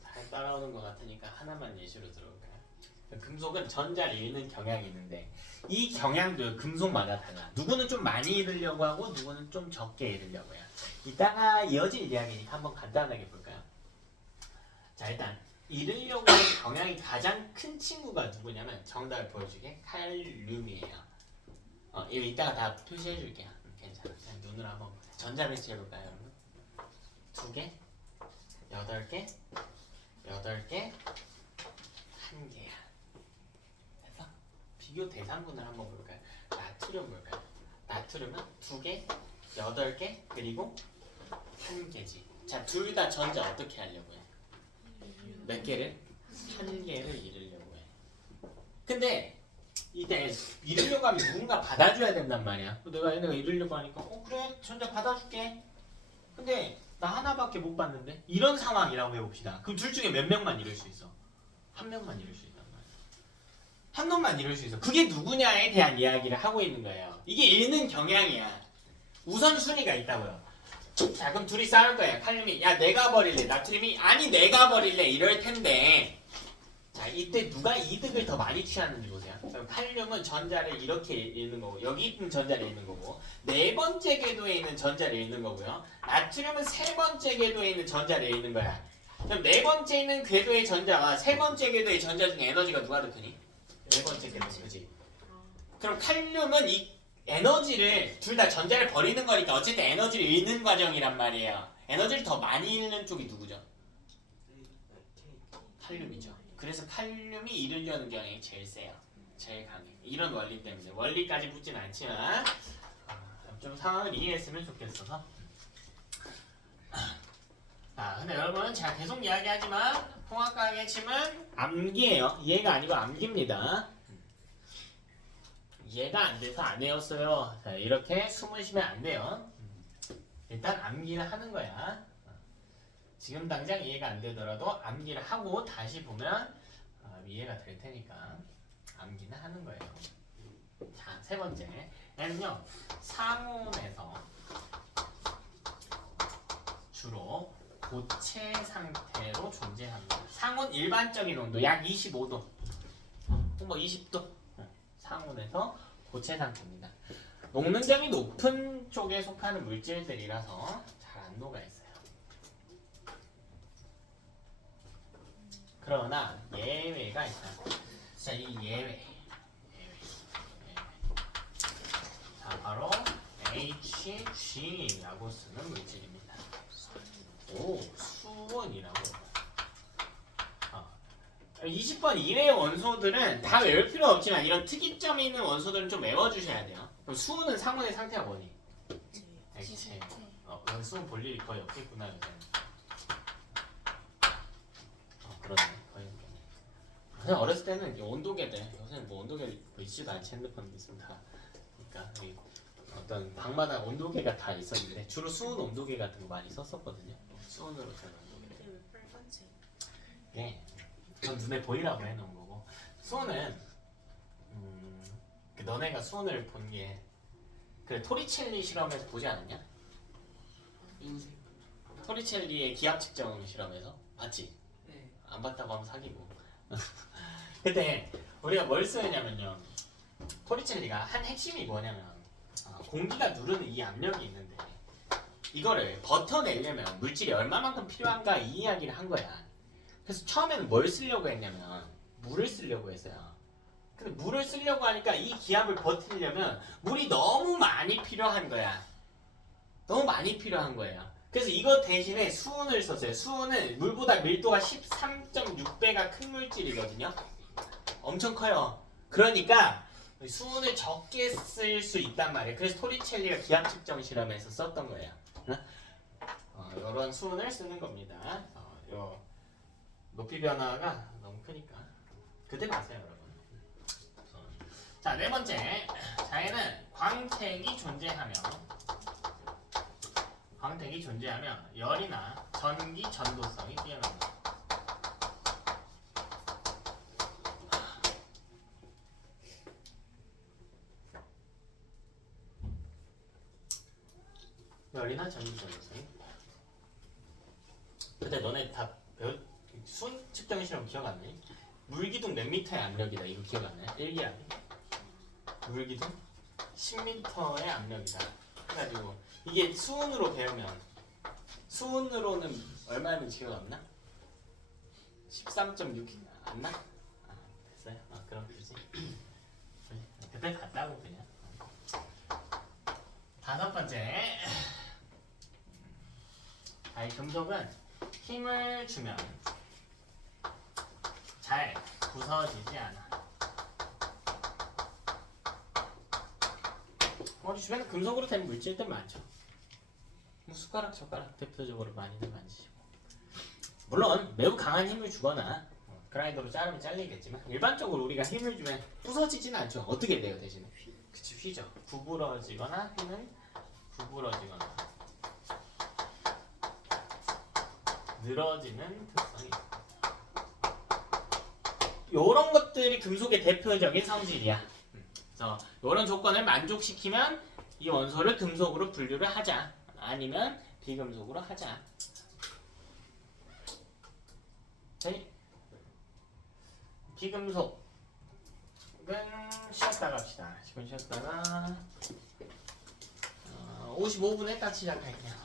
잘 따라오는 것 같으니까 하나만 예시로 들어볼까요? 금속은 전자를 읽는 경향이 있는데 이 경향도 금속마다 달라. 누구는 좀 많이 읽으려고 하고 누구는 좀 적게 읽으려고 해요. 이따가 이어질 이야기니까 한번 간단하게 볼까요? 자, 일단 읽으려고 하는 경향이 가장 큰 친구가 누구냐면 정답을 보여주게 칼륨이에요. 이거 이따가 다 표시해줄게요. 괜찮아. 그냥 눈으로 한번 보세요. 전자배치 해볼까요, 여러분? 2개, 8개, 8개, 1개야. 됐어? 비교 대상군을 한번 볼까요? 나트륨 볼까요? 나트륨은 2개, 8개, 그리고 1개지. 자, 둘 다 전자 어떻게 하려고 해? 몇 개를? 1개를 이루려고 해. 근데 이때 이루려고 하면 누군가 받아줘야 된단 말이야. 내가 얘네가 이루려고 하니까 그래 전자 받아줄게. 근데 나 하나밖에 못 받는데? 이런 상황이라고 해봅시다. 그럼 둘 중에 몇 명만 이룰 수 있어? 한 명만 이룰 수 있단 말이야. 한 놈만 이룰 수 있어. 그게 누구냐에 대한 이야기를 하고 있는 거예요. 이게 읽는 경향이야. 우선순위가 있다고요. 자, 그럼 둘이 싸울 거예요. 칼륨이 야 내가 버릴래. 나트륨이 아니 내가 버릴래. 이럴 텐데 자 이때 누가 이득을 더 많이 취하는지 보세요. 그럼 칼륨은 전자를 이렇게 읽는 거고 여기 있는 전자를 읽는 거고 네 번째 궤도에 있는 전자를 읽는 거고요. 나트륨은 세 번째 궤도에 있는 전자를 읽는 거야. 그럼 네 번째 있는 궤도의 전자와 세 번째 궤도의 전자 중에 에너지가 누가 더 크니? 네 번째 궤도, 그지? 그럼 칼륨은 이 에너지를 둘 다 전자를 버리는 거니까 어쨌든 에너지를 잃는 과정이란 말이에요. 에너지를 더 많이 잃는 쪽이 누구죠? 칼륨이죠. 그래서 칼륨이 잃으려는 경향이 제일 세요. 제일 강해. 이런 원리 때문에 원리까지 붙진 않지만 좀 상황을 이해했으면 좋겠어서. 근데 여러분 제가 계속 이야기하지만 통합과학의 핵심은 암기예요. 이해가 아니고 암기입니다. 이해가 안 돼서 안 외웠어요. 자, 이렇게 숨을 쉬면 안 돼요. 일단 암기를 하는 거야. 지금 당장 이해가 안 되더라도 암기를 하고 다시 보면 이해가 될 테니까 암기는 하는 거예요. 자, 세 번째. 얘는요, 상온에서 주로 고체 상태로 존재합니다. 상온 일반적인 온도 약 25도, 뭐 20도. 상온에서 고체 상태입니다. 녹는점이 높은 쪽에 속하는 물질들이라서 잘 안 녹아 있어요. 그러나 예외가 있어요. 자, 이 예외. 자, 바로 HG라고 쓰는 물질입니다. 오, 수온이라고. 20번 이외의 원소들은 다 외울 필요 없지만 이런 특이점이 있는 원소들은 좀 외워주셔야 돼요. 그럼 수은은 상온의 상태가 뭐니? 액체. 여기 수은 볼 일이 거의 없겠구나 요새는. 그러네. 거의 없겠네. 그냥 어렸을 때는 온도계들, 요새는 뭐 온도계 뭐 있지도 않지 핸드폰 있으면 다. 그러니까 여기 어떤 방마다 온도계가 다 있었는데 주로 수은 온도계 같은 거 많이 썼었거든요. 수은으로 된 온도계. 근데 왜 빨간색? 예. 그건 눈에 보이라고 해놓은 거고 수온은 너네가 수온을 본 게 그 토리첼리 실험에서 보지 않았냐? 흰색. 토리첼리의 기압 측정 실험에서 봤지? 네. 안 봤다고 하면 사기고 그때 우리가 뭘 쓰냐면요 토리첼리가 한 핵심이 뭐냐면 공기가 누르는 이 압력이 있는데 이거를 버텨내려면 물질이 얼마만큼 필요한가 이 이야기를 한 거야. 그래서 처음에는 뭘 쓰려고 했냐면 물을 쓰려고 했어요. 근데 물을 쓰려고 하니까 이 기압을 버티려면 물이 너무 많이 필요한 거야. 너무 많이 필요한 거예요. 그래서 이거 대신에 수은을 썼어요. 수은은 물보다 밀도가 13.6배가 큰 물질이거든요. 엄청 커요. 그러니까 수은을 적게 쓸 수 있단 말이에요. 그래서 토리첼리가 기압 측정 실험에서 썼던 거예요. 이런 수은을 쓰는 겁니다. 요 높이 변화가 너무 크니까 그때 마세요 여러분. 자, 네 번째 자에는 광택이 존재하며 열이나 전기 전도성이 뛰어납니다. 열이나 전기 전도성이. 그때 너네 다 수은 측정 실험 기억 안 나니? 물기둥 몇 미터의 압력이다 이거 기억 안 나요? 1기압 물기둥 10m의 압력이다 해가지고 이게 수은으로 배우면 수은으로는 얼마였는지 기억 안 나? 13.6 안 나? 됐어요? 그럼 되지. 그때 갔다고 그냥. 다섯 번째 이 금속은 힘을 주면 잘 부서지지 않아. 우리 주변에 금속으로 된 물질들 많죠. 뭐 숟가락, 젓가락 대표적으로 많이들 만지시고. 물론 매우 강한 힘을 주거나 그라인더로 자르면 잘리겠지만 일반적으로 우리가 힘을 주면 부서지진 않죠. 어떻게 돼요 대신에? 그치 휘죠. 구부러지거나 힘은 구부러지거나 늘어지는 특성이 있습니다. 이런 것들이 금속의 대표적인 성질이야. 그래서 이런 조건을 만족시키면 이 원소를 금속으로 분류를 하자. 아니면 비금속으로 하자. 네. 비금속은 쉬었다 갑시다. 10분 쉬었다가 55분에 딱 시작할게요.